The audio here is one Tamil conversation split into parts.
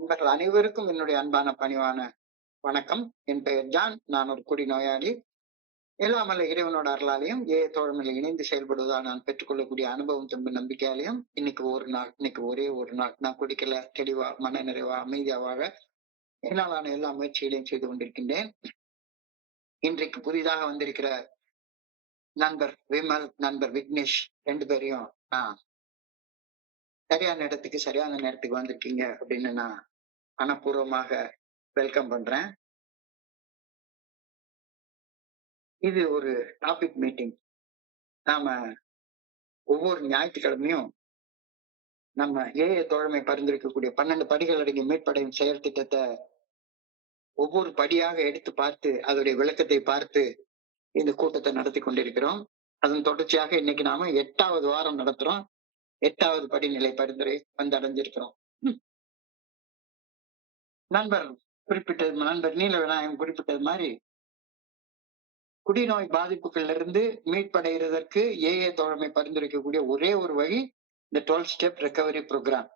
நண்பர்கள் அனைவருக்கும் என்னுடைய அன்பான பணிவான வணக்கம். என் பெயர் ஜான். நான் ஒரு குடிநோயாளி. எல்லாம் வல்ல இறைவனோட அருளாலையும் தோழமையில் இணைந்து செயல்படுவதால் நான் பெற்றுக்கொள்ளக்கூடிய அனுபவம் தெம்பு நம்பிக்கையாலையும் இன்னைக்கு ஒரே ஒரு நாள் நான் குடிக்கல, தெளிவா மன நிறைவா அமைதியா வாழ என்னாலான எல்லா முயற்சிகளையும் செய்து கொண்டிருக்கின்றேன். இன்றைக்கு புதிதாக வந்திருக்கிற நண்பர் விமல், நண்பர் விக்னேஷ் 2 பேரையும் சரியான இடத்துக்கு சரியான நேரத்துக்கு வந்திருக்கீங்க அப்படின்னு நான் மனப்பூர்வமாக வெல்கம் பண்றேன். இது ஒரு டாபிக் மீட்டிங். நாம ஒவ்வொரு ஞாயிற்றுக்கிழமையும் நம்ம தோழமை பரிந்துரைக்கக்கூடிய 12 படிகள் அடங்கிய மீட்படையும் செயல் திட்டத்தை ஒவ்வொரு படியாக எடுத்து பார்த்து அதோடைய விளக்கத்தை பார்த்து இந்த கூட்டத்தை நடத்தி கொண்டிருக்கிறோம். அதன் தொடர்ச்சியாக இன்னைக்கு நாம 8வது வாரம் நடத்துறோம். 8வது படிநிலை பரிந்துரை வந்து அடைஞ்சிருக்கிறோம். நண்பர் நீல விநாயகம் குறிப்பிட்டது மாதிரி குடிநோய் பாதிப்புகள்ல இருந்து மீட்படைகிறதற்கு தோழமை பரிந்துரைக்கக்கூடிய ஒரே ஒரு வழி இந்த 12 ஸ்டெப் ரெக்கவரி ப்ரோக்ராம்.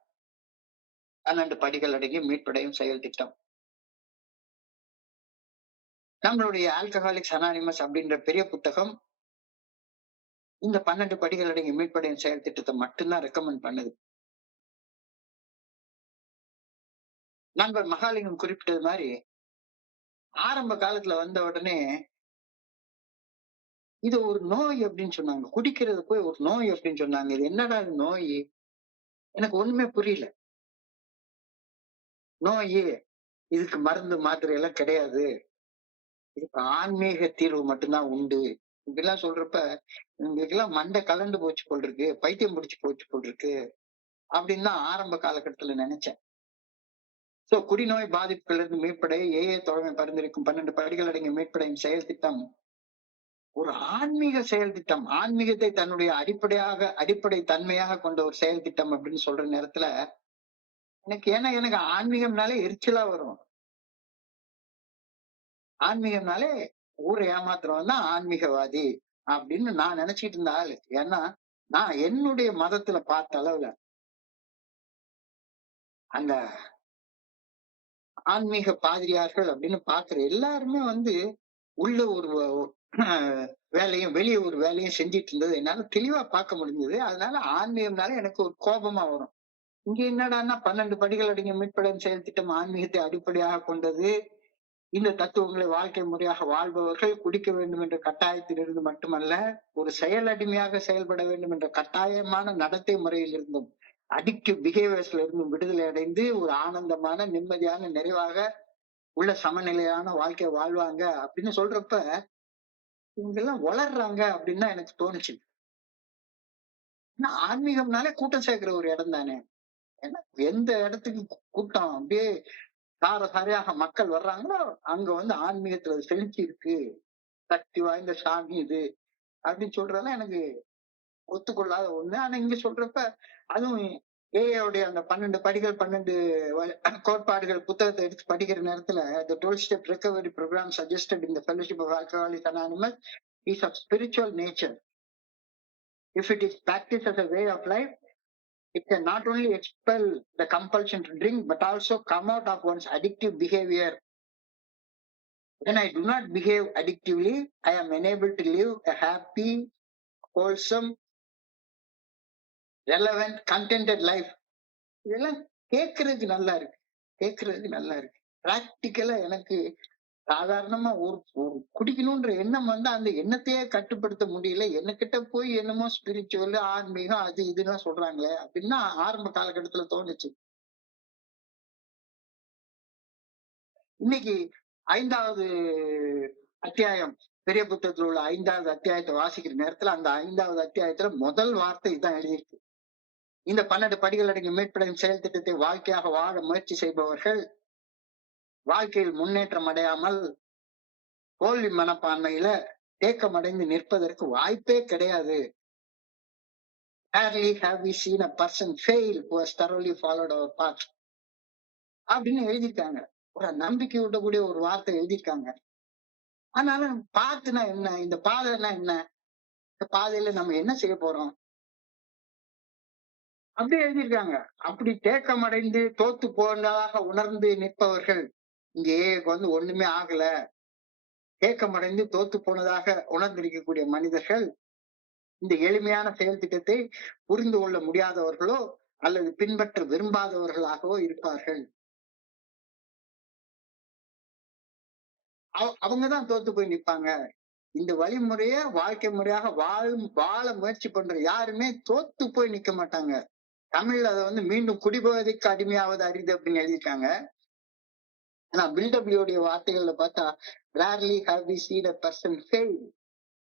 12 படிகள் அடங்கி மீட்படையும் செயல் திட்டம். நம்மளுடைய ஆல்கஹாலிக்ஸ் அனானிமஸ் அப்படின்ற பெரிய புத்தகம் இந்த 12 படிகள் அடங்கி மீட்படையும் செயல் திட்டத்தை மட்டும்தான் ரெக்கமெண்ட் பண்ணுது. நண்பர் மகாலிங்கம் குறிப்பிட்டது மாதிரி ஆரம்ப காலத்துல வந்த உடனே இது ஒரு நோய் அப்படின்னு சொன்னாங்க. குடிக்கிறது போய் ஒரு நோய் அப்படின்னு சொன்னாங்க. இது என்னடா இது நோய்? எனக்கு ஒண்ணுமே புரியல. நோய் இதுக்கு மருந்து மாத்திரை எல்லாம் கிடையாது, இதுக்கு ஆன்மீக தீர்வு மட்டும்தான் உண்டு இப்படிலாம் சொல்றப்ப எல்லாம் மண்டை கலண்டு போச்சு போல் இருக்கு, பைத்தியம் பிடிச்சு போச்சு போல் இருக்கு அப்படின்னு தான் ஆரம்ப காலகட்டத்துல நினைச்சேன். சோ குடிநோய் பாதிப்புகள் இருந்து மீட்படை தோழமை பரிந்துரைக்கும் 12 படிகள் அடங்கிய மீட்படையும் செயல் திட்டம் ஒரு ஆன்மீக செயல் திட்டம். ஆன்மீகத்தை தன்னுடைய அடிப்படை தன்மையாக கொண்ட ஒரு செயல் திட்டம் அப்படின்னு சொல்ற நேரத்துல எனக்கு ஆன்மீகம்னாலே எரிச்சலா வரும். ஆன்மீகம்னாலே ஊரை ஏமாத்துறவன் தான் ஆன்மீகவாதி அப்படின்னு நான் நினைச்சிட்டு இருந்த ஆளு. ஏன்னா நான் என்னுடைய மதத்துல பார்த்த அளவுல அந்த ஆன்மீக பாதிரியார்கள் அப்படின்னு பாக்குற எல்லாருமே உள்ள ஒரு வேலையும் வெளியே ஒரு வேலையும் செஞ்சிட்டு இருந்தது என்னால தெளிவா பார்க்க முடிஞ்சது. அதனால ஆன்மீகம்னால எனக்கு ஒரு கோபமா வரும். இங்க என்னடான்னா 12 படிகள் அடங்கிய மீட்படையும் செயல் திட்டம் ஆன்மீகத்தை அடிப்படையாக கொண்டது. இந்த தத்துவங்களை வாழ்க்கை முறையாக வாழ்பவர்கள் குடிக்க வேண்டும் என்ற கட்டாயத்திலிருந்து மட்டுமல்ல, ஒரு செயல் அடிமையாக செயல்பட வேண்டும் என்ற கட்டாயமான நடத்தை முறையில் இருந்தும் அடிக்டிவ் பிஹேவியர்ஸ்ல இருந்தும் விடுதலை அடைந்து ஒரு ஆனந்தமான நிம்மதியான நிறைவாக உள்ள சமநிலையான வாழ்க்கை வாழ்வாங்க அப்படின்னு சொல்றப்ப இவங்க எல்லாம் வளர்றாங்க அப்படின்னு தான் எனக்கு தோணுச்சு. ஏன்னா ஆன்மீகம்னாலே கூட்டம் சேர்க்கிற ஒரு இடம் தானே. ஏன்னா எந்த இடத்துக்கு கூட்டம் அப்படியே சாரையாக மக்கள் வர்றாங்களோ அங்க ஆன்மீகத்துல செலுத்தி இருக்கு, சக்தி வாய்ந்த சாமி இது அப்படின்னு சொல்றதெல்லாம் எனக்கு ஒத்துக்கொள்ளாத ஒண்ணு. ஆனா இங்க சொல்றப்ப அதுவும் ஏஐயோடைய அந்த 12 படிகள் 12 கோட்பாடுகள் புத்தகத்தை எடுத்து படிக்கிற நேரத்துல the 12 step recovery program suggested in the fellowship of Alcoholics Anonymous is of spiritual nature. If it is practiced as a way of life, it can not only expel the compulsion to drink but also come out of one's addictive behavior. When I do not behave addictively, I am enabled to live a happy, wholesome, relevant, contented life. இதெல்லாம் கேட்கறதுக்கு நல்லா இருக்கு. பிராக்டிக்கலா எனக்கு சாதாரணமா ஒரு குடிக்கணும்ன்ற எண்ணம் அந்த எண்ணத்தையே கட்டுப்படுத்த முடியல. என்னகிட்ட போய் என்னமோ ஸ்பிரிச்சுவல் ஆன்மீகம் அது இதுன்னு சொல்றாங்களே அப்படின்னா ஆரம்ப காலகட்டத்துல தோணுச்சு. இன்னைக்கு 5வது அத்தியாயம் பெரிய புத்தகத்துல உள்ள 5வது அத்தியாயத்தை வாசிக்கிற நேரத்துல அந்த 5வது அத்தியாயத்துல முதல் வார்த்தை இதான் எழுதியிருக்கு. இந்த 12 படிகள் அடங்கிய மீட்படையும் செயல் திட்டத்தை வாழ்க்கையாக வாழ முயற்சி செய்பவர்கள் வாழ்க்கையில் முன்னேற்றம் அடையாமல் தோல்வி மனப்பான்மையில தேக்கமடைந்து நிற்பதற்கு வாய்ப்பே கிடையாது. Rarely have we seen a person fail who has thoroughly followed our path அப்படின்னு எழுதியிருக்காங்க. ஒரு நம்பிக்கை ஊட்டக்கூடிய ஒரு வார்த்தை எழுதியிருக்காங்க. ஆனாலும் பாத்துனா என்ன, இந்த பாதைன்னா என்ன, இந்த பாதையில நம்ம என்ன செய்ய போறோம்? அப்படியே எழுதியிருக்காங்க. அப்படி தேக்கமடைந்து தோத்து போனதாக உணர்ந்து நிற்பவர்கள் இங்கே வந்து ஒண்ணுமே ஆகல. தேக்கமடைந்து தோத்து போனதாக உணர்ந்திருக்கக்கூடிய மனிதர்கள் இந்த எளிமையான செயல் திட்டத்தை புரிந்து கொள்ள முடியாதவர்களோ அல்லது பின்பற்ற விரும்பாதவர்களாகவோ இருப்பார்கள். அவங்கதான் தோத்து போய் நிப்பாங்க. இந்த வழிமுறைய வாழ்க்கை முறையாக வாழ முயற்சி பண்ற யாருமே தோத்து போய் நிக்க மாட்டாங்க. தமிழ்ல அதை வந்து மீண்டும் குடிபோதைக்கு அடிமையாவது அரிது அப்படின்னு எழுதியிருக்காங்க. ஆனா பில்டபிள்யூடைய வார்த்தைகள்ல பார்த்தா rarely have we seen a person fail.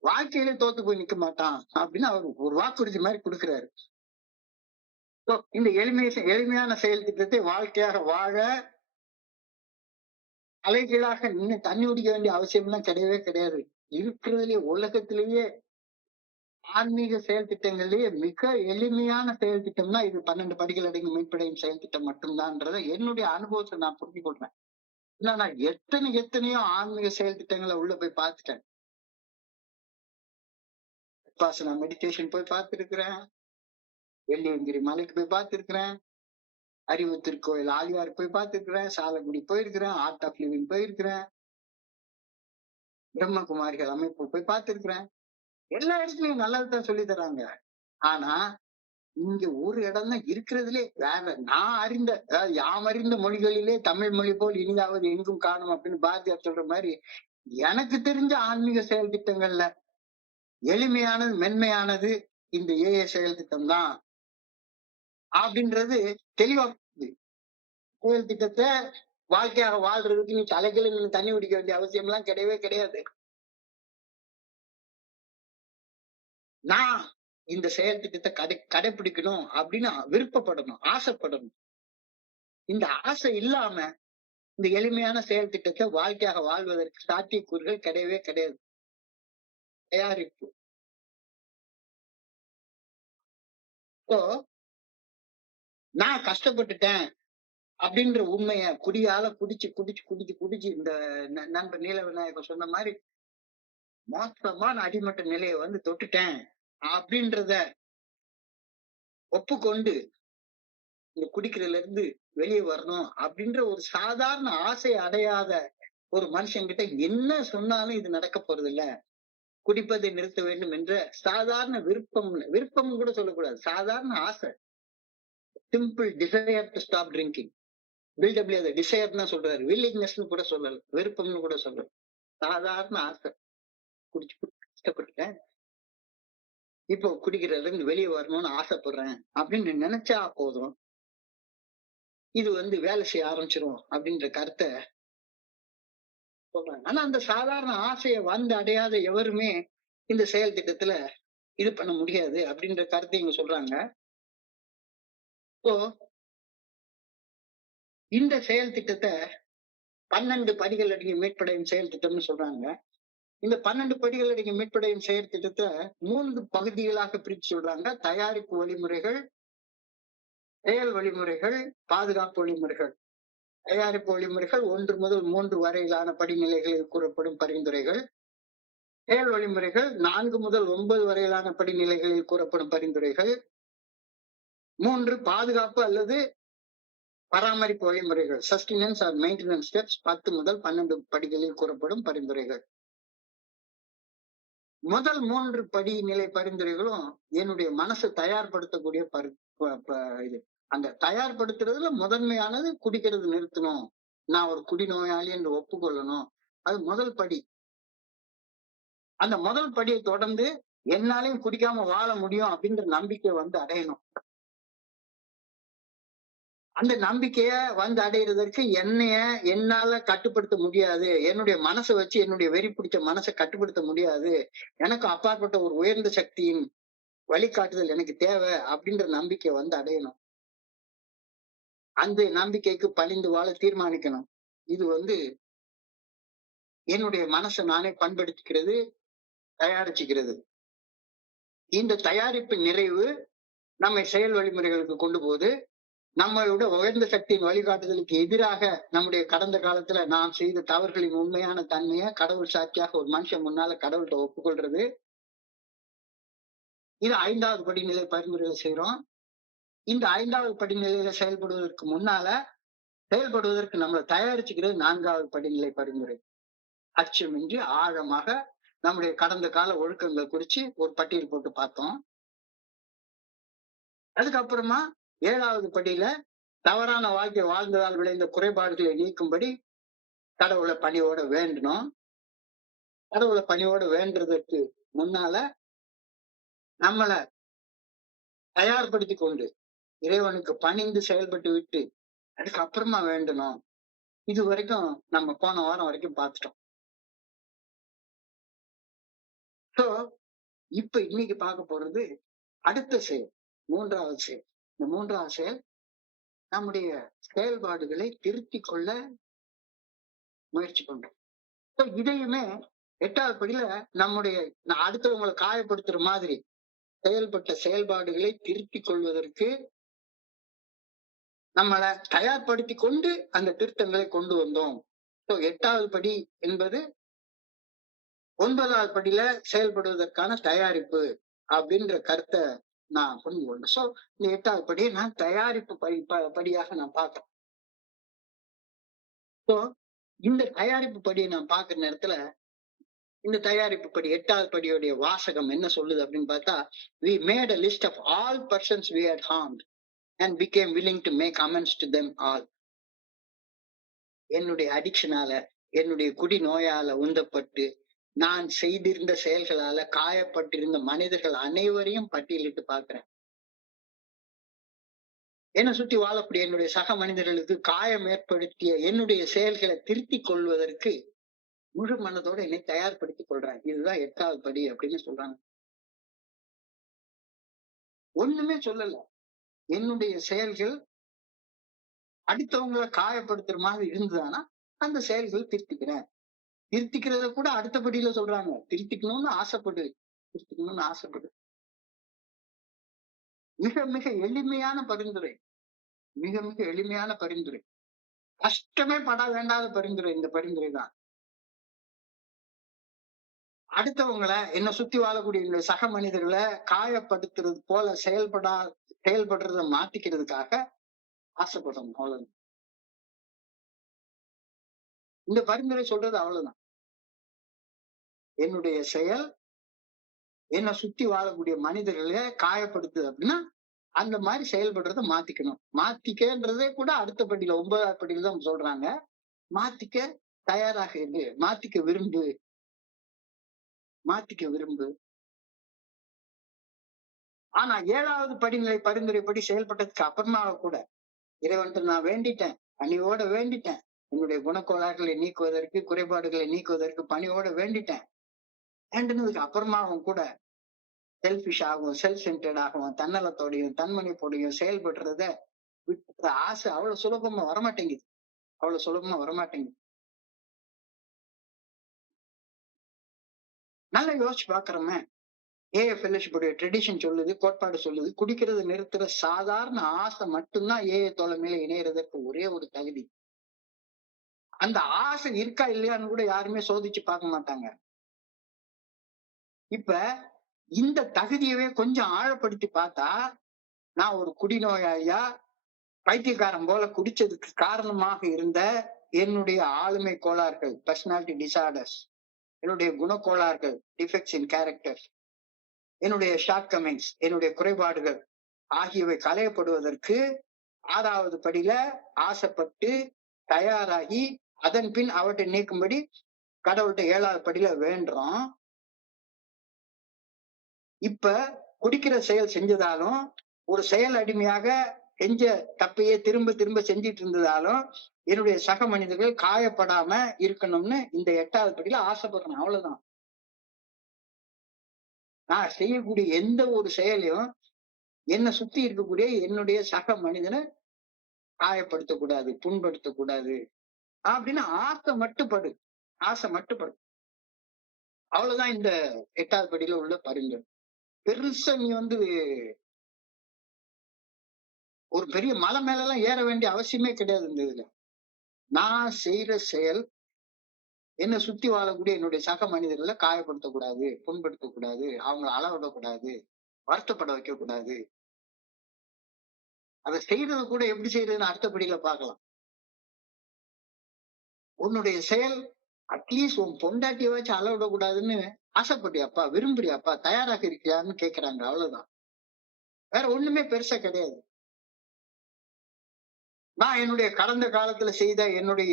வாழ்க்கையிலே தோத்து போய் நிக்க மாட்டான் அப்படின்னு அவர் ஒரு வாக்குறுதி மாதிரி கொடுக்கிறாரு. இந்த எளிமையான செயல் திட்டத்தை வாழ்க்கையாக வாழ தலைகீழாக நின்று தண்ணி குடிக்க வேண்டிய அவசியம்லாம் கிடையவே கிடையாது. இருக்கிறதுலயே உலகத்திலேயே ஆன்மீக செயல் திட்டங்கள்லயே மிக எளிமையான செயல் திட்டம்னா இது 12 படிகள் அடங்கி மீட்படையும் செயல் திட்டம் மட்டும்தான்றத என்னுடைய அனுபவத்தை நான் புரிஞ்சு கொள்றேன். ஏன்னா நான் எத்தனையோ ஆன்மீக செயல் திட்டங்களை உள்ள போய் பார்த்துட்டேன். விபாசனா மெடிடேஷன் போய் பார்த்திருக்கிறேன், வெள்ளியங்கிரி மலைக்கு போய் பார்த்திருக்கிறேன், அறிவு திருக்கோயில் ஆலியார் போய் பார்த்திருக்கிறேன், சாலக்குடி போயிருக்கிறேன், ஆர்ட் ஆஃப் லிவிங் போயிருக்கிறேன், பிரம்மகுமாரிகள் அமைப்பு போய் பார்த்திருக்கிறேன். எல்லா இடத்துலயும் நல்லதுதான் சொல்லி தராங்க. ஆனா இங்க ஒரு இடம் தான் இருக்கிறதுலே வேற. நான் அறிந்த, அதாவது யாம் அறிந்த மொழிகளிலே தமிழ் மொழி போல் இனிதாவது எங்கும் காணும் அப்படின்னு பாரதியார் சொல்ற மாதிரி எனக்கு தெரிஞ்ச ஆன்மீக செயல் திட்டங்கள்ல எளிமையானது மென்மையானது இந்த ஏஏ செயல் திட்டம் தான் அப்படின்றது தெளிவா. செயல் திட்டத்தை வாழ்க்கையாக வாழ்றதுக்கு நீ தலைகளை தண்ணி குடிக்க வேண்டிய அவசியம் எல்லாம் கிடையவே கிடையாது. நான் இந்த செயல் திட்டத்தை கடைபிடிக்கணும் அப்படின்னு விருப்பப்படணும், ஆசைப்படணும். இந்த ஆசை இல்லாம இந்த எளிமையான செயல் திட்டத்தை வாழ்க்கையாக வாழ்வதற்கு சாத்தியக்கூறுகள் கிடையவே கிடையாது. தயாரிப்பு. நான் கஷ்டப்பட்டுட்டேன் அப்படின்ற உண்மைய குடியால குடிச்சு இந்த நண்பர் நீல விநாயகர் சொன்ன மாதிரி மோசமான அடிமட்ட நிலையை வந்து தொட்டுட்டேன் அப்படின்றத ஒப்புக்கொண்டு இந்த குடிக்கிறதுல இருந்து வெளியே வரணும் அப்படின்ற ஒரு சாதாரண ஆசை அடையாத ஒரு மனுஷங்கிட்ட என்ன சொன்னாலும் இது நடக்க போறது இல்ல. குடிப்பதை நிறுத்த வேண்டும் என்ற சாதாரண விருப்பம் கூட சொல்லக்கூடாது, சாதாரண ஆசை, simple desire to stop drinking. Bill W அதை டிசையர் தான் சொல்றாரு, வில்லிங்னஸ்னு கூட சொல்லல, விருப்பம்னு கூட சொல்ற. சாதாரண ஆசை, குடிச்சு கஷ்டப்பட்டுட்டேன், இப்போ குடிக்கிறதுல இருந்து வெளியே வரணும்னு ஆசைப்படுறேன் அப்படின்னு நினைச்சா போதும், இது வந்து வேலை செய்ய ஆரம்பிச்சிரும் அப்படின்ற கருத்தை சொல்றாங்க. ஆனா அந்த சாதாரண ஆசையை வந்து அடையாத எவருமே இந்த செயல் திட்டத்துல இது பண்ண முடியாது அப்படின்ற கருத்தை இங்க சொல்றாங்க. இந்த செயல் திட்டத்தை 12 படிகள் அடங்கிய மீட்படையும் செயல் திட்டம்னு சொல்றாங்க. இந்த 12 படிகள் அடங்கிய மீட்படையும் செயல் திட்டத்தை 3 பகுதிகளாக பிரிச்சு சொல்றாங்க. தயாரிப்பு வழிமுறைகள், செயல் வழிமுறைகள், பாதுகாப்பு வழிமுறைகள். தயாரிப்பு வழிமுறைகள் 1 முதல் 3 வரையிலான படிநிலைகளில் கூறப்படும் பரிந்துரைகள். செயல் வழிமுறைகள் 4 முதல் 9 வரையிலான படிநிலைகளில் கூறப்படும் பரிந்துரைகள். 3 பாதுகாப்பு அல்லது பராமரிப்பு வழிமுறைகள், சஸ்டினன்ஸ் ஆர் மெயின்டெனன்ஸ் ஸ்டெப்ஸ், 10 முதல் 12 படிகளில் கூறப்படும் பரிந்துரைகள். முதல் 3 படிநிலை பரிந்துரைகளும் என்னுடைய மனசை தயார்படுத்தக்கூடிய இது. அந்த தயார்படுத்துறதுல முதன்மையானது குடிக்கிறது நிறுத்தணும், நான் ஒரு குடிநோயாளி என்று ஒப்புக்கொள்ளணும், அது முதல் படி. அந்த முதல் படியை தொடர்ந்து என்னாலையும் குடிக்காம வாழ முடியும் அப்படின்ற நம்பிக்கை வந்து அடையணும். அந்த நம்பிக்கைய வந்து அடையிறதற்கு என்னால கட்டுப்படுத்த முடியாது, என்னுடைய மனசை வச்சு என்னுடைய வெறி பிடிச்ச மனசை கட்டுப்படுத்த முடியாது, எனக்கு அப்பாற்பட்ட ஒரு உயர்ந்த சக்தியின் வழிகாட்டுதல் எனக்கு தேவை அப்படின்ற நம்பிக்கை வந்து அடையணும். அந்த நம்பிக்கைக்கு பணிந்து வாழ தீர்மானிக்கணும். இது வந்து என்னுடைய மனசை நானே பண்படுத்திக்கிறது, தயாரிச்சுக்கிறது. இந்த தயாரிப்பு நிறைவு நம்மை செயல் வழிமுறைகளுக்கு கொண்டு போகுது. நம்மளோட உயர்ந்த சக்தியின் வழிகாட்டுதலுக்கு எதிராக நம்முடைய கடந்த காலத்துல நாம் செய்த தவறுகளின் உண்மையான தன்மையை கடவுள் சாட்சியாக ஒரு மனுஷன் முன்னால கடவுள்கிட்ட ஒப்புக்கொள்றது. இது 5வது படிநிலை பரிந்துரைகளை செய்யறோம். இந்த 5வது படிநிலையில செயல்படுவதற்கு முன்னால செயல்படுவதற்கு நம்மளை தயாரிச்சுக்கிறது 4வது படிநிலை பரிந்துரை. அச்சமின்றி ஆழமாக நம்முடைய கடந்த கால ஒழுக்கங்கள் குறிச்சு ஒரு பட்டியல் போட்டு பார்த்தோம். அதுக்கப்புறமா 7வது படியில தவறான வாழ்க்கை வாழ்ந்ததால் விளைந்த குறைபாடுகளை நீக்கும்படி கடவுளை பணியோட வேண்டணும். கடவுளை பணியோட வேண்டுறதுக்கு முன்னால நம்மளை தயார்படுத்தி கொண்டு இறைவனுக்கு பணிந்து செயல்பட்டு விட்டு அதுக்கப்புறமா வேண்டணும். இது வரைக்கும் நம்ம போன வாரம் வரைக்கும் பார்த்துட்டோம். சோ இப்ப இன்னைக்கு பார்க்க போறது அடுத்த செயல், 3வது செயல். இந்த 3வது செயல் நம்முடைய செயல்பாடுகளை திருத்திக் கொள்ள முயற்சி பண்றோம். இதையுமே 8வது படியில நம்முடைய அடுத்தவங்களை காயப்படுத்துற மாதிரி செயல்பட்ட செயல்பாடுகளை திருத்திக் கொள்வதற்கு நம்மளை தயார்படுத்தி கொண்டு அந்த திருத்தங்களை கொண்டு வந்தோம். 8வது படி என்பது 9வது படியில செயல்படுவதற்கான தயாரிப்பு அப்படின்ற கருத்தை நான் புரிந்து கொண்டேன். சோ இந்த 8வது படியை நான் தயாரிப்பு படியாக நான் பார்க்கிறேன். சோ இந்த தயாரிப்பு படியை நான் பார்க்கிற நேரத்துல இந்த தயாரிப்பு படி 8வது படியுடைய வாசகம் என்ன சொல்லுது அப்படின்னு பார்த்தா, we made a list of all persons we had harmed and became willing to make amends to them all. என்னுடைய அடிக்ஷனால, என்னுடைய குடி நோயால உந்தப்பட்டு நான் செய்திருந்த செயல்களால காயப்பட்டிருந்த மனிதர்கள் அனைவரையும் பட்டியலிட்டு பார்க்கிறேன். என்னை சுற்றி வாழக்கூடிய என்னுடைய சக மனிதர்களுக்கு காயம் ஏற்படுத்திய என்னுடைய செயல்களை திருத்திக் கொள்வதற்கு முழு மனதோட என்னை தயார்படுத்திக் கொள்றேன். இதுதான் 8வது படி அப்படின்னு சொல்றாங்க. ஒண்ணுமே சொல்லல. என்னுடைய செயல்கள் அடுத்தவங்களை காயப்படுத்துற மாதிரி இருந்ததுன்னா அந்த செயல்கள் திருத்திக்கிறேன். திருத்திக்கிறத கூட அடுத்த படியில சொல்றாங்க. திருத்திக்கணும்னு ஆசைப்படு, திருத்திக்கணும்னு ஆசைப்படு. மிக மிக எளிமையான பரிந்துரை, மிக மிக எளிமையான பரிந்துரை. கஷ்டமே பட வேண்டாத பரிந்துரை இந்த பரிந்துரை தான். அடுத்தவங்களை என்ன சுத்தி வாழக்கூடிய இந்த சக மனிதர்களை காயப்படுத்துறது போல செயல்படுறத மாத்திக்கிறதுக்காக ஆசைப்படுறோம். அவ்வளவு இந்த பரிந்துரை சொல்றது அவ்வளவுதான். என்னுடைய செயல் என்னை சுத்தி வாழக்கூடிய மனிதர்களை காயப்படுத்துது அப்படின்னா அந்த மாதிரி செயல்படுறத மாத்திக்கணும். மாத்திக்கன்றதே கூட அடுத்த படியில 9வது படியில தான் சொல்றாங்க. மாத்திக்க தயாராக இரு, மாத்திக்க விரும்பு, மாத்திக்க விரும்பு. ஆனா 7வது படிநிலை பரிந்துரைப்படி செயல்பட்டதுக்கு அப்புறமா கூட இறைவன்ட்டு நான் வேண்டிட்டேன், பணியோட வேண்டிட்டேன், என்னுடைய குணக்கோளாறுகளை நீக்குவதற்கு, குறைபாடுகளை நீக்குவதற்கு பணியோட வேண்டிட்டேன். வேண்டினதுக்கு அப்புறமாவும் கூட செல்பிஷ் ஆகும், செல்ஃப் சென்டர்ட் ஆகும், தன்னலத்தோடையும் தன்மணிப்போடையும் செயல்படுறத விட்டு ஆசை அவ்வளவு சுலபமா வரமாட்டேங்குது. அவ்வளவு சுலபமா வரமாட்டேங்குது. நல்லா யோசிச்சு பாக்குறோமே. ஏஎஃப்எல்எஸ் ட்ரெடிஷன் சொல்லுது, கோட்பாடு சொல்லுது, குடிக்கிறது நிறுத்துற சாதாரண ஆசை மட்டும்தான் ஏஏ தோழ மேல இணையறதற்கு ஒரே ஒரு தகுதி. அந்த ஆசை இருக்கா இல்லையான்னு கூட யாருமே சோதிச்சு பார்க்க மாட்டாங்க. இப்ப இந்த தகுதியவே கொஞ்சம் ஆழப்படுத்தி பார்த்தா, நான் ஒரு குடிநோயாளியா பைத்தியக்காரன் போல குடிச்சதுக்கு காரணமாக இருந்த என்னுடைய ஆளுமை கோளாறுகள், பர்சனாலிட்டி டிசார்டர்ஸ், என்னுடைய குணக்கோளாறுகள், டிஃபெக்ட்ஸ் இன் கேரக்டர், என்னுடைய ஷார்ட் கமிங்ஸ், என்னுடைய குறைபாடுகள் ஆகியவை களையப்படுவதற்கு 6வது படியில ஆசைப்பட்டு தயாராகி அதன் பின் அவற்றை நீக்கும்படி கடவுள்கிட்ட 7வது படியில வேண்டுறோம். இப்ப குடிக்கிற செயல் செஞ்சதாலும், ஒரு செயல் அடிமையாக செஞ்ச தப்பையே திரும்ப திரும்ப செஞ்சிட்டு இருந்ததாலும் என்னுடைய சக மனிதர்கள் காயப்படாம இருக்கணும்னு இந்த 8வது படியில ஆசைப்படுறேன். அவ்வளவுதான். நான் செய்யக்கூடிய எந்த ஒரு செயலையும் என்னை சுத்தி இருக்கக்கூடிய என்னுடைய சக மனிதனை காயப்படுத்தக்கூடாது, புண்படுத்தக்கூடாது அப்படின்னு ஆசை மட்டுப்படு, ஆசை மட்டுப்படு. அவ்வளவுதான் இந்த 8வது படியில உள்ள பரிந்துரை. பெருசா நீ ஒரு பெரிய மலை மேல எல்லாம் ஏற வேண்டிய அவசியமே கிடையாது. இந்த இதுல நான் செய்யற செயல் என்னை சுத்தி வாழக்கூடிய என்னுடைய சக மனிதர்களை காயப்படுத்தக்கூடாது, புண்படுத்தக்கூடாது, அவங்களை அளவிடக்கூடாது, வருத்தப்பட வைக்க கூடாது. அதை செய்யறது கூட எப்படி செய்யறதுன்னு அடுத்த படியில பார்க்கலாம். உன்னுடைய செயல் அட்லீஸ்ட் உன் பொண்டாட்டிய வச்சு அளவிடக்கூடாதுன்னு ஆசைப்பட்டியாப்பா, விரும்புறியாப்பா, தயாராக இருக்கிறியான்னு கேக்குறாங்க. அவ்வளவுதான். வேற ஒண்ணுமே பெருசா கிடையாது. நான் என்னுடைய கடந்த காலத்துல செய்த என்னுடைய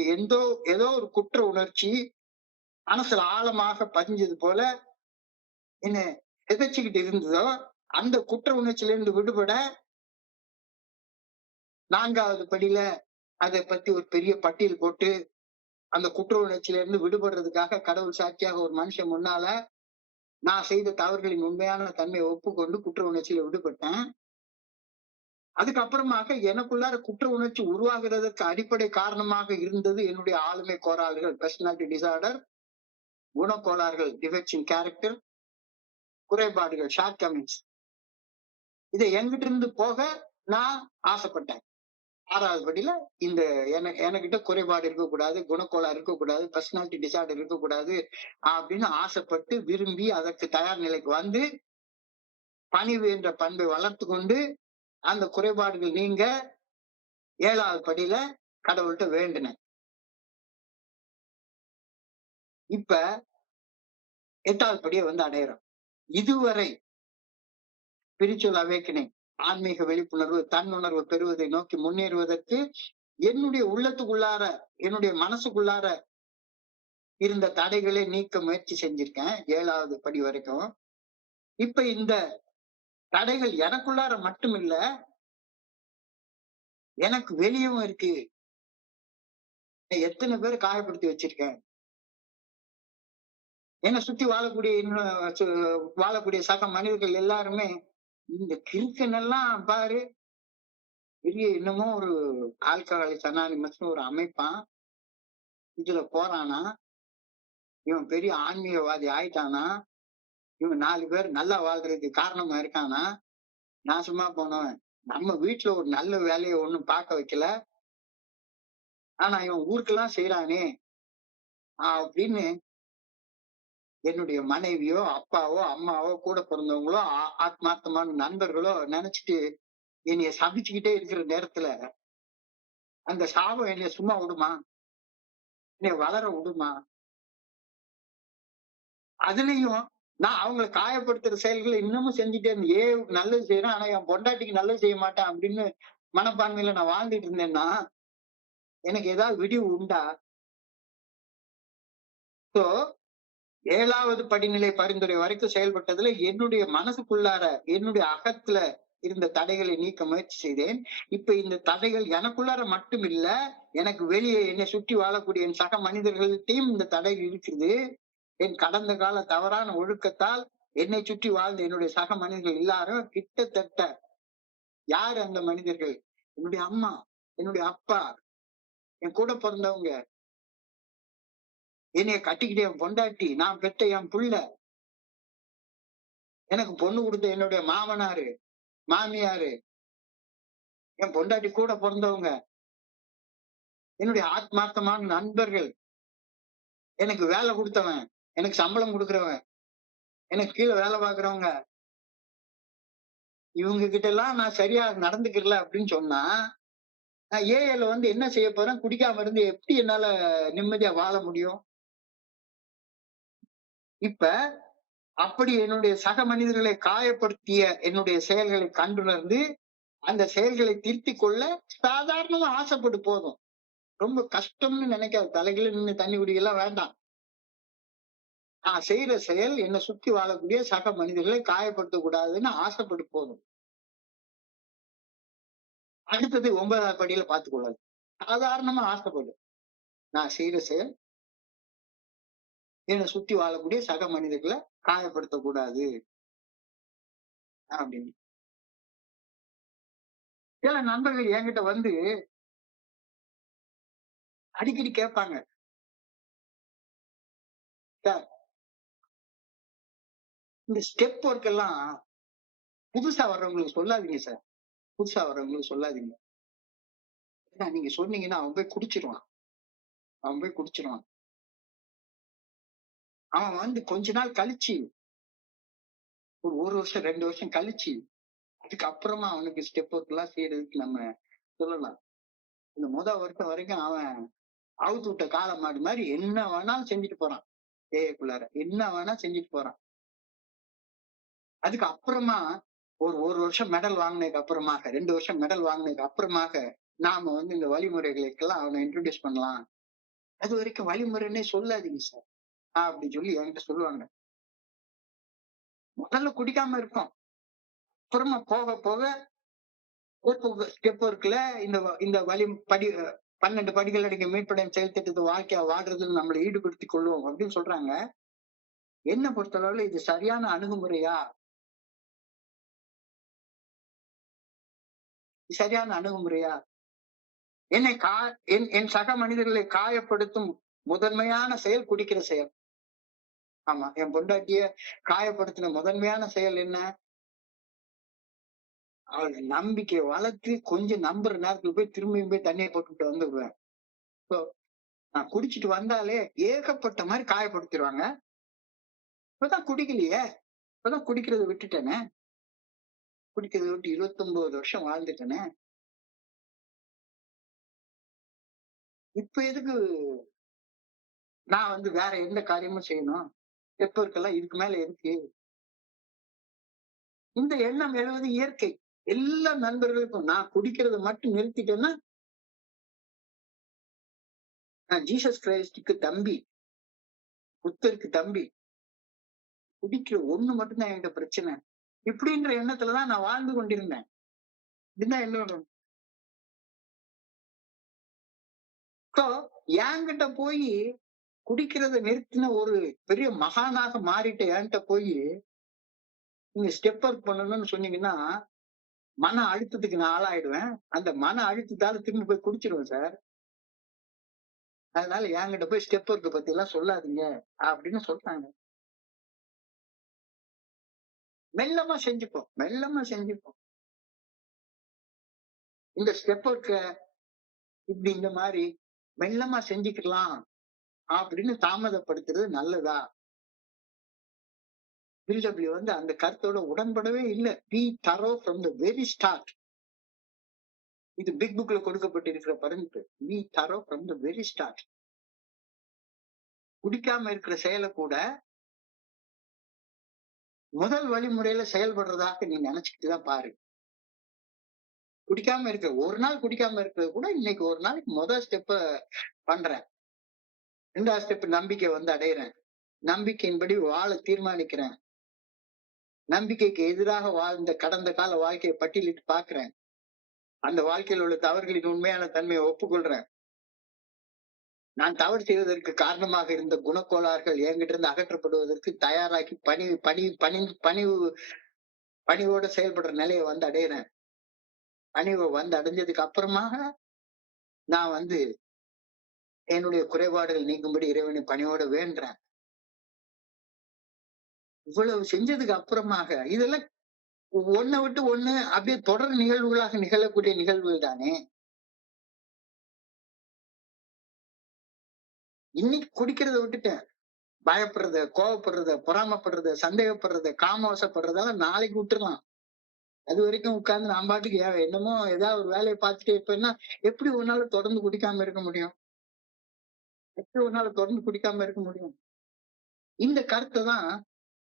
ஏதோ ஒரு குற்ற உணர்ச்சி மனசுல ஆழமாக பதிஞ்சது போல என்ன எதிர்ச்சுக்கிட்டு இருந்ததோ, அந்த குற்ற உணர்ச்சியில இருந்து விடுபட 4வது படியில அதை பத்தி ஒரு பெரிய பட்டியல் போட்டு அந்த குற்ற உணர்ச்சியில இருந்து விடுபடுறதுக்காக கடவுள் சாட்சியாக ஒரு மனுஷன் முன்னால நான் செய்த தவறுகளின் உண்மையான தன்மையை ஒப்புக்கொண்டு குற்ற உணர்ச்சியில விடுபட்டேன். அதுக்கப்புறமாக எனக்குள்ளார குற்ற உணர்ச்சி உருவாகிறதுக்கு அடிப்படை காரணமாக இருந்தது என்னுடைய ஆளுமை கோளாறுகள், பர்சனாலிட்டி டிசார்டர், குணக்கோளாறுகள், டிஃபெக்ட்ஸ் இன் கேரக்டர், குறைபாடுகள், ஷார்ட் கமிங்ஸ். இதை எங்கிட்ட இருந்து போக நான் ஆசைப்பட்டேன். 6வது படியில இந்த எனக்கிட்ட குறைபாடு இருக்கக்கூடாது, குணக்கோளாறு இருக்கக்கூடாது, பர்சனாலிட்டி டிசார்டர் இருக்கக்கூடாது அப்படின்னு ஆசைப்பட்டு விரும்பி அதற்கு தயார் நிலைக்கு வந்து பணிவு என்ற பண்பை வளர்த்து கொண்டு அந்த குறைபாடுகள் நீங்க 7வது படியில கடவுள்கிட்ட வேண்டினேன். இப்ப 8வது படியை வந்து அடையிறோம். இதுவரை ஸ்பிரிச்சுவல் அவேக்கனிங், ஆன்மீக விழிப்புணர்வு, தன்னுணர்வு பெறுவதை நோக்கி முன்னேறுவதற்கு என்னுடைய உள்ளத்துக்குள்ளார, என்னுடைய மனசுக்குள்ளார இருந்த தடைகளை நீக்க முயற்சி செஞ்சிருக்கேன் 7வது படி வரைக்கும். இப்ப இந்த தடைகள் எனக்குள்ளார மட்டும் இல்ல, எனக்கு வெளியும் இருக்கு. எத்தனை பேர் காயப்படுத்தி வச்சிருக்கேன். என்னை சுத்தி வாழக்கூடிய சக மனிதர்கள் எல்லாருமே இந்த கிறுக்கனெல்லாம் பாரு, பெரிய இன்னமும் ஒரு ஆல்கஹாலிக்ஸ் அனானிமஸ்னு ஒரு அமைப்பான், இதுல போறானா, இவன் பெரிய ஆன்மீகவாதி ஆயிட்டானா, இவன் 4 பேர் நல்லா வாழ்றதுக்கு காரணமா இருக்கானா, நான் சும்மா போனவன். நம்ம வீட்டுல ஒரு நல்ல வேலையை ஒண்ணும் பார்க்க வைக்கல, ஆனா இவன் ஊருக்கெல்லாம் செய்யறானே அப்படின்னு என்னுடைய மனைவியோ, அப்பாவோ, அம்மாவோ, கூட பிறந்தவங்களோ, ஆத்மார்த்தமான நண்பர்களோ நினைச்சிட்டு என்னைய சபிச்சுக்கிட்டே இருக்கிற நேரத்துல அந்த சாபம் என்னைய சும்மா விடுமா? என்னைய வளர விடுமா? அதுலயும் நான் அவங்களை காயப்படுத்துற செயல்களை இன்னமும் செஞ்சுட்டே இருந்தேன். நல்லது செய்யறேன், ஆனா என் பொண்டாட்டிக்கு நல்லது செய்ய மாட்டேன் அப்படின்னு மனப்பான்மையில நான் வாழ்ந்துட்டு இருந்தேன்னா எனக்கு ஏதாவது விடிவு உண்டா? சோ 7வது படிநிலை பரிந்துரை வரைக்கும் செயல்பட்டதுல என்னுடைய மனசுக்குள்ளார, என்னுடைய அகத்துல இருந்த தடைகளை நீக்க முயற்சி செய்தேன். இப்ப இந்த தடைகள் எனக்குள்ளார மட்டும் இல்ல, எனக்கு வெளியே என்னை சுற்றி வாழக்கூடிய என் சக மனிதர்கள்ட்டையும் இந்த தடைகள் இருக்குது. என் கடந்த கால தவறான ஒழுக்கத்தால் என்னை சுற்றி வாழ்ந்த என்னுடைய சக மனிதர்கள் எல்லாரும் கிட்டத்தட்ட யார் அந்த மனிதர்கள்? என்னுடைய அம்மா, என்னுடைய அப்பா, என் கூட பிறந்தவங்க, என்னைய கட்டிக்கிட்ட என் பொண்டாட்டி, நான் பெற்ற என் புள்ள, எனக்கு பொண்ணு கொடுத்த என்னுடைய மாமனாரு, மாமியாரு, என் பொண்டாட்டி கூட பிறந்தவங்க, என்னுடைய ஆத்மார்த்தமான நண்பர்கள், எனக்கு வேலை கொடுத்தவன், எனக்கு சம்பளம் கொடுக்கிறவன், எனக்கு கீழே வேலை பார்க்கிறவங்க, இவங்க கிட்ட எல்லாம் நான் சரியா நடந்துக்கிறல அப்படின்னு சொன்னா நான் ஏஐல வந்து என்ன செய்ய போறேன்? குடிக்காம இருந்து எப்படி என்னால நிம்மதியா வாழ முடியும்? இப்ப அப்படி என்னுடைய சக மனிதர்களை காயப்படுத்திய என்னுடைய செயல்களை கண்டுணர்ந்து அந்த செயல்களை திருத்திக் கொள்ள சாதாரணமா ஆசைப்பட்டு போதும். ரொம்ப கஷ்டம்னு நினைக்காது. தலைகீழ நின்று தண்ணி குடிக்கலாம் வேண்டாம். நான் செய்யற செயல் என்னை சுத்தி வாழக்கூடிய சக மனிதர்களை காயப்படுத்த கூடாதுன்னு ஆசைப்பட்டு போதும். அடுத்தது 9வது படியில பார்த்துக் கொள்ளாது. சாதாரணமா ஆசைப்படு. நான் செய்யற செயல் என்னை சுத்தி வாழக்கூடிய சக மனிதர்களை காயப்படுத்தக்கூடாது அப்படின்னு. சில நண்பர்கள் என்கிட்ட வந்து அடிக்கடி கேட்பாங்க, சார் இந்த ஸ்டெப் ஒர்க் எல்லாம் புதுசா வர்றவங்களுக்கு சொல்லாதீங்க சார், புதுசா வர்றவங்களுக்கு சொல்லாதீங்க. ஏன்னா நீங்க சொன்னீங்கன்னா அவன் போய் குடிச்சிருவான், அவன் போய் குடிச்சிருவான். அவன் வந்து கொஞ்ச நாள் கழிச்சு, ஒரு 1 வருஷம் 2 வருஷம் கழிச்சு அதுக்கப்புறமா அவனுக்கு ஸ்டெப் ஒர்க் எல்லாம் செய்யறதுக்கு நம்ம சொல்லலாம். இந்த வருஷம் வரைக்கும் அவன் அவுத்து விட்ட காளை மாடு மாதிரி என்ன வேணாலும் செஞ்சுட்டு போறான். ஏஐக்குள்ளார என்ன வேணா செஞ்சுட்டு போறான். அதுக்கு அப்புறமா ஒரு வருஷம் மெடல் வாங்கினதுக்கு அப்புறமாக, 2 வருஷம் மெடல் வாங்கினதுக்கு அப்புறமாக நாம வந்து இந்த வழிமுறைகளுக்கெல்லாம் அவனை இன்ட்ரோடியூஸ் பண்ணலாம். அது வரைக்கும் வழிமுறைன்னே சொல்லாதீங்க சார் அப்படி சொல்லி என்கிட்ட சொல்லுவாங்க. முதல்ல குடிக்காம இருக்கும். அப்புறமா போக போக ஸ்டெப் ஒர்க்ல இந்த இந்த வழி படி 12 படிகள் அடங்கிய மீட்படையும் செயல் திட்டத்தை வாழ்க்கையா வாழ்றதுன்னு நம்மளை ஈடுபடுத்திக் கொள்வோம் அப்படின்னு சொல்றாங்க. என்ன பொறுத்தளவுல இது சரியான அணுகுமுறையா? சரியான அணுகுமுறையா? என்னை என் சக மனிதர்களை காயப்படுத்தும் முதன்மையான செயல் குடிக்கிற செயல். ஆமா, என் பொண்டாட்டிய காயப்படுத்தின முதன்மையான செயல் என்ன? அவள் நம்பிக்கையை வளர்த்து கொஞ்சம் நம்புற நேரத்துல போய் திரும்பியும் போய் தண்ணியை போட்டுட்டு வந்துடுவேன். நான் குடிச்சிட்டு வந்தாலே ஏகப்பட்ட மாதிரி காயப்படுத்திடுவாங்க. இப்பதான் குடிக்கலையே, இப்பதான் குடிக்கிறத விட்டுட்டேனே, குடிக்கிறத விட்டு 29 வருஷம் வாழ்ந்துட்டேனே, இப்ப எதுக்கு நான் வந்து வேற எந்த காரியமும் செய்யணும்? பெற்றோருக்கெல்லாம் இதுக்கு மேல எதுக்கு? இந்த எண்ணம் எழுவது இயற்கை. எல்லா நண்பர்களுக்கும் நான் குடிக்கிறத மட்டும் நிறுத்திட்டேன்னா நான் ஜீசஸ் கிரைஸ்டுக்கு தம்பி, புத்தருக்கு தம்பி. குடிக்கிற ஒண்ணு மட்டும்தான் என்கிட்ட பிரச்சனை இப்படின்ற எண்ணத்துலதான் நான் வாழ்ந்து கொண்டிருந்தேன். இதுதான் என்னோட என்கிட்ட போய் குடிக்கிறத நிறுத்தின ஒரு பெரிய மகானாக மாறிட்ட என்கிட்ட போய் நீங்க ஸ்டெப் ஒர்க் பண்ணணும்னு சொன்னீங்கன்னா மன அழுத்தத்துக்கு நான் ஆளாயிடுவேன். அந்த மன அழுத்தத்தால திரும்பி போய் குடிச்சிருவேன் சார். அதனால என்கிட்ட போய் ஸ்டெப் ஒர்க் பத்தி எல்லாம் சொல்லாதீங்க அப்படின்னு சொல்றாங்க. மெல்லமா செஞ்சுப்போம், மெல்லமா செஞ்சுப்போம். இந்த ஸ்டெப் ஒர்க்க இப்படி இந்த மாதிரி மெல்லமா செஞ்சுக்கலாம் அப்படின்னு தாமதப்படுத்துறது நல்லதா? பில்டபிள்யூ வந்து அந்த கருத்தோட உடன்படவே இல்லை. பி தரோ ஃப்ரம் த வெரி ஸ்டார்ட். இது பிக் புக்ல கொடுக்கப்பட்டிருக்கிற பரிந்து. பி தரோ ஃப்ரம் த வெரி ஸ்டார்ட். குடிக்காம இருக்கிற செயலை கூட முதல் வழிமுறையில செயல்படுறதாக நீ நினைச்சுக்கிட்டு தான் பாரு. குடிக்காம இருக்க ஒரு நாள் குடிக்காம இருக்கிறது கூட இன்னைக்கு ஒரு நாளைக்கு முதல் ஸ்டெப்ப பண்றேன். 2வது ஸ்டெப் நம்பிக்கை வந்து அடையிறேன். நம்பிக்கையின்படி வாழ தீர்மானிக்கிறேன். நம்பிக்கைக்கு எதிராக வாழ்ந்த கடந்த கால வாழ்க்கையை பட்டியலிட்டு பாக்குறேன். அந்த வாழ்க்கையில் உள்ள தவறுகளின் உண்மையான தன்மையை ஒப்புக்கொள்றேன். நான் தவறு செய்வதற்கு காரணமாக இருந்த குணக்கோளாறுகள் என்கிட்ட இருந்து அகற்றப்படுவதற்கு தயாராக்கி பணிவோட செயல்படுற நிலையை வந்து அடையிறேன். பணிவை வந்து அடைஞ்சதுக்கு அப்புறமாக நான் வந்து என்னுடைய குறைபாடுகள் நீங்கும்படி இறைவனை பணியோட வேண்டுறேன். இவ்வளவு செஞ்சதுக்கு அப்புறமாக இதெல்லாம் ஒன்னை விட்டு ஒண்ணு அப்படியே தொடர் நிகழ்வுகளாக நிகழக்கூடிய நிகழ்வுகள் தானே. இன்னைக்கு குடிக்கிறத விட்டுட்டேன். பயப்படுறத, கோவப்படுறத, பொறாமப்படுறத, சந்தேகப்படுறத, காமவசப்படுறதெல்லாம் நாளைக்கு விட்டுறலாம். அது வரைக்கும் உட்கார்ந்து நான் பாட்டுக்கு என்னமோ ஏதாவது ஒரு வேலையை பார்த்துட்டே இருப்பேன்னா எப்படி ஒரு நாள் தொடர்ந்து குடிக்காம இருக்க முடியும்? எப்படி ஒரு நாள் தொடர்ந்து குடிக்காம இருக்க முடியும்? இந்த கருத்தை தான்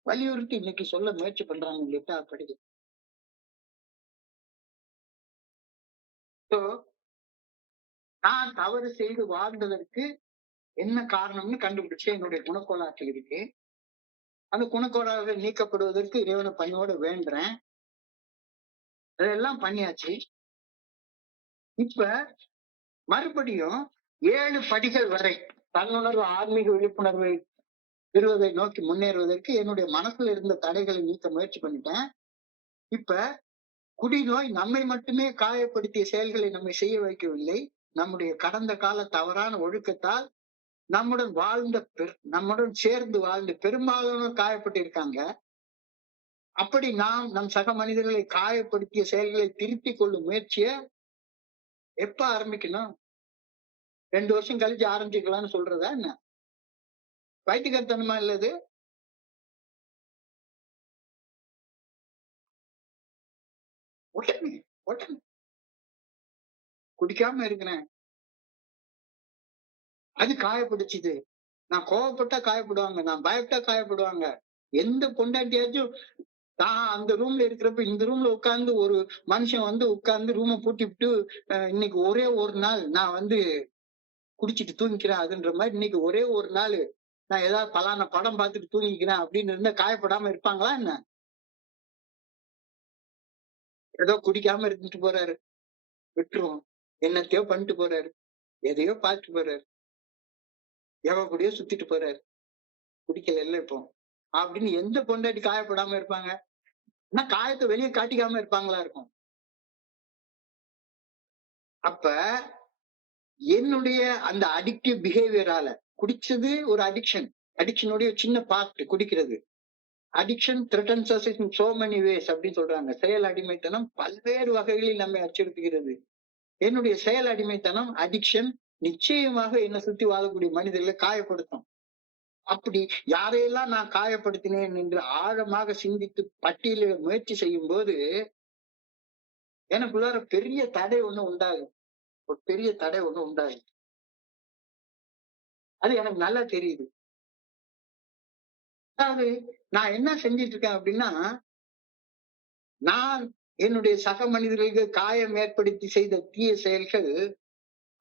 வலியுறுத்தி இன்னைக்கு சொல்ல முயற்சி பண்றாங்க இல்லையா படிக்க. நான் தவறு செய்து வாழ்ந்ததற்கு என்ன காரணம்னு கண்டுபிடிச்சு என்னுடைய குணக்கோளாறு இருக்கு. அந்த குணக்கோளாறுகள் நீக்கப்படுவதற்கு இறைவனை பணியோட வேண்டுறேன். அதெல்லாம் பண்ணியாச்சு. இப்ப மறுபடியும் 7 படிகள் வரை தன்னுணர்வு ஆன்மீக விழிப்புணர்வை பெறுவதை நோக்கி முன்னேறுவதற்கு என்னுடைய மனசுல இருந்த தடைகளை நீக்க முயற்சி பண்ணிட்டேன். இப்ப குடிநோய் நம்மை மட்டுமே காயப்படுத்திய செயல்களை நம்மை செய்ய வைக்கவில்லை. நம்முடைய கடந்த கால தவறான ஒழுக்கத்தால் நம்முடன் சேர்ந்து வாழ்ந்து பெரும்பாலானோர் காயப்பட்டு இருக்காங்க. அப்படி நாம் நம் சக மனிதர்களை காயப்படுத்திய செயல்களை திருத்திக் கொள்ளும் முயற்சிய எப்ப ஆரம்பிக்கணும்? 2 வருஷம் கழிச்சு ஆரம்பிக்கலாம்னு சொல்றதா என்ன? பைத்தியக்காரத்தனமா இல்லது? உடனே உடனே குடிக்காம இருக்கிறேன். அது காயப்படுச்சுது. நான் கோவப்பட்டா காயப்படுவாங்க. நான் பயப்பட்டா காயப்படுவாங்க. எந்த பொண்டாட்டியாச்சும் நான் அந்த ரூம்ல இருக்கிறப்ப, இந்த ரூம்ல உட்கார்ந்து ஒரு மனுஷன் வந்து உட்கார்ந்து ரூம பூட்டிப்புட்டு, இன்னைக்கு ஒரே ஒரு நாள் நான் வந்து குடிச்சிட்டு தூங்கிக்கிறேன் அதுன்ற மாரி, இன்னைக்கு ஒரே ஒரு நாளு நான் ஏதாவது பலான படம் பார்த்துட்டு தூங்கிக்கிறேன் அப்படின்னு இருந்தா காயப்படாம இருப்பாங்களா என்ன? ஏதோ குடிக்காம இருந்துட்டு போறாரு. விட்டுருவோம். என்னத்தையோ பண்ணிட்டு போறாரு. எதையோ பார்த்துட்டு போறாரு. எவ கூடயோ சுத்திட்டு போறாரு. குடிக்கலைல்ல இப்போ. அப்படின்னு எந்த பொண்டாட்டி காயப்படாம இருப்பாங்க? ஆனா காயத்த வெளிய காட்டிக்காம இருப்பாங்களா இருக்கும். அப்ப என்னுடைய அந்த அடிக்டிவ் பிஹேவியரால குடிச்சது ஒரு அடிக்ஷன். அடிக்ஷனுடைய சின்ன பார்ட் குடிக்கிறது. Addiction threatens us in so many ways அப்படின்னு சொல்றாங்க. செயல் அடிமைத்தனம் பல்வேறு வகைகளில் நம்மை அச்சுறுத்துகிறது. என்னுடைய செயல் அடிமைத்தனம் அடிக்ஷன் நிச்சயமாக என்னை சுத்தி வாழக்கூடிய மனிதர்களை காயப்படுத்தும். அப்படி யாரையெல்லாம் நான் காயப்படுத்தினேன் என்று ஆழமாக சிந்தித்து பட்டியலிட முயற்சி செய்யும் போது எனக்குள்ளார பெரிய தடை ஒண்ணு உண்டாகும். ஒரு பெரிய தடை ஒண்ணு உண்டாகும். அது எனக்கு நல்லா தெரியுது. அதாவது நான் என்ன செஞ்சிட்டு இருக்கேன் அப்படின்னா, நான் என்னுடைய சக மனிதர்களுக்கு காயம் ஏற்படுத்தி செய்த தீய செயல்கள்,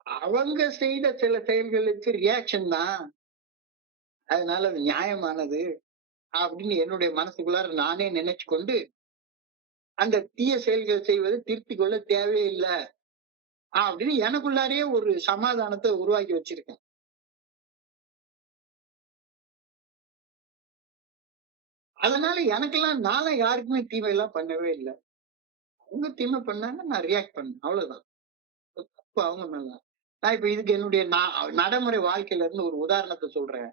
அவங்க செய்த சில செயல்களுக்கு ரியாக்ஷன் தான். அதனால அது நியாயமானது அப்படின்னு என்னுடைய மனசுக்குள்ளார நானே நினைச்சு கொண்டு, அந்த தீய செயல்கள் செய்வதை திருத்திக் கொள்ள தேவையில்லை அப்படின்னு எனக்குள்ளாரையே ஒரு சமாதானத்தை உருவாக்கி வச்சிருக்கேன். அதனால எனக்கெல்லாம் நான்லாம் யாருக்குமே தீமை எல்லாம் பண்ணவே இல்ல. அவங்க தீமை பண்ணாங்க, நான் ரியாக்ட் பண்ணேன். அவ்வளவுதான். தப்பு அவங்க மேல. நான் இப்ப இதுக்கு என்னுடைய நடைமுறை வாழ்க்கையில இருந்து ஒரு உதாரணத்த சொல்றேன்.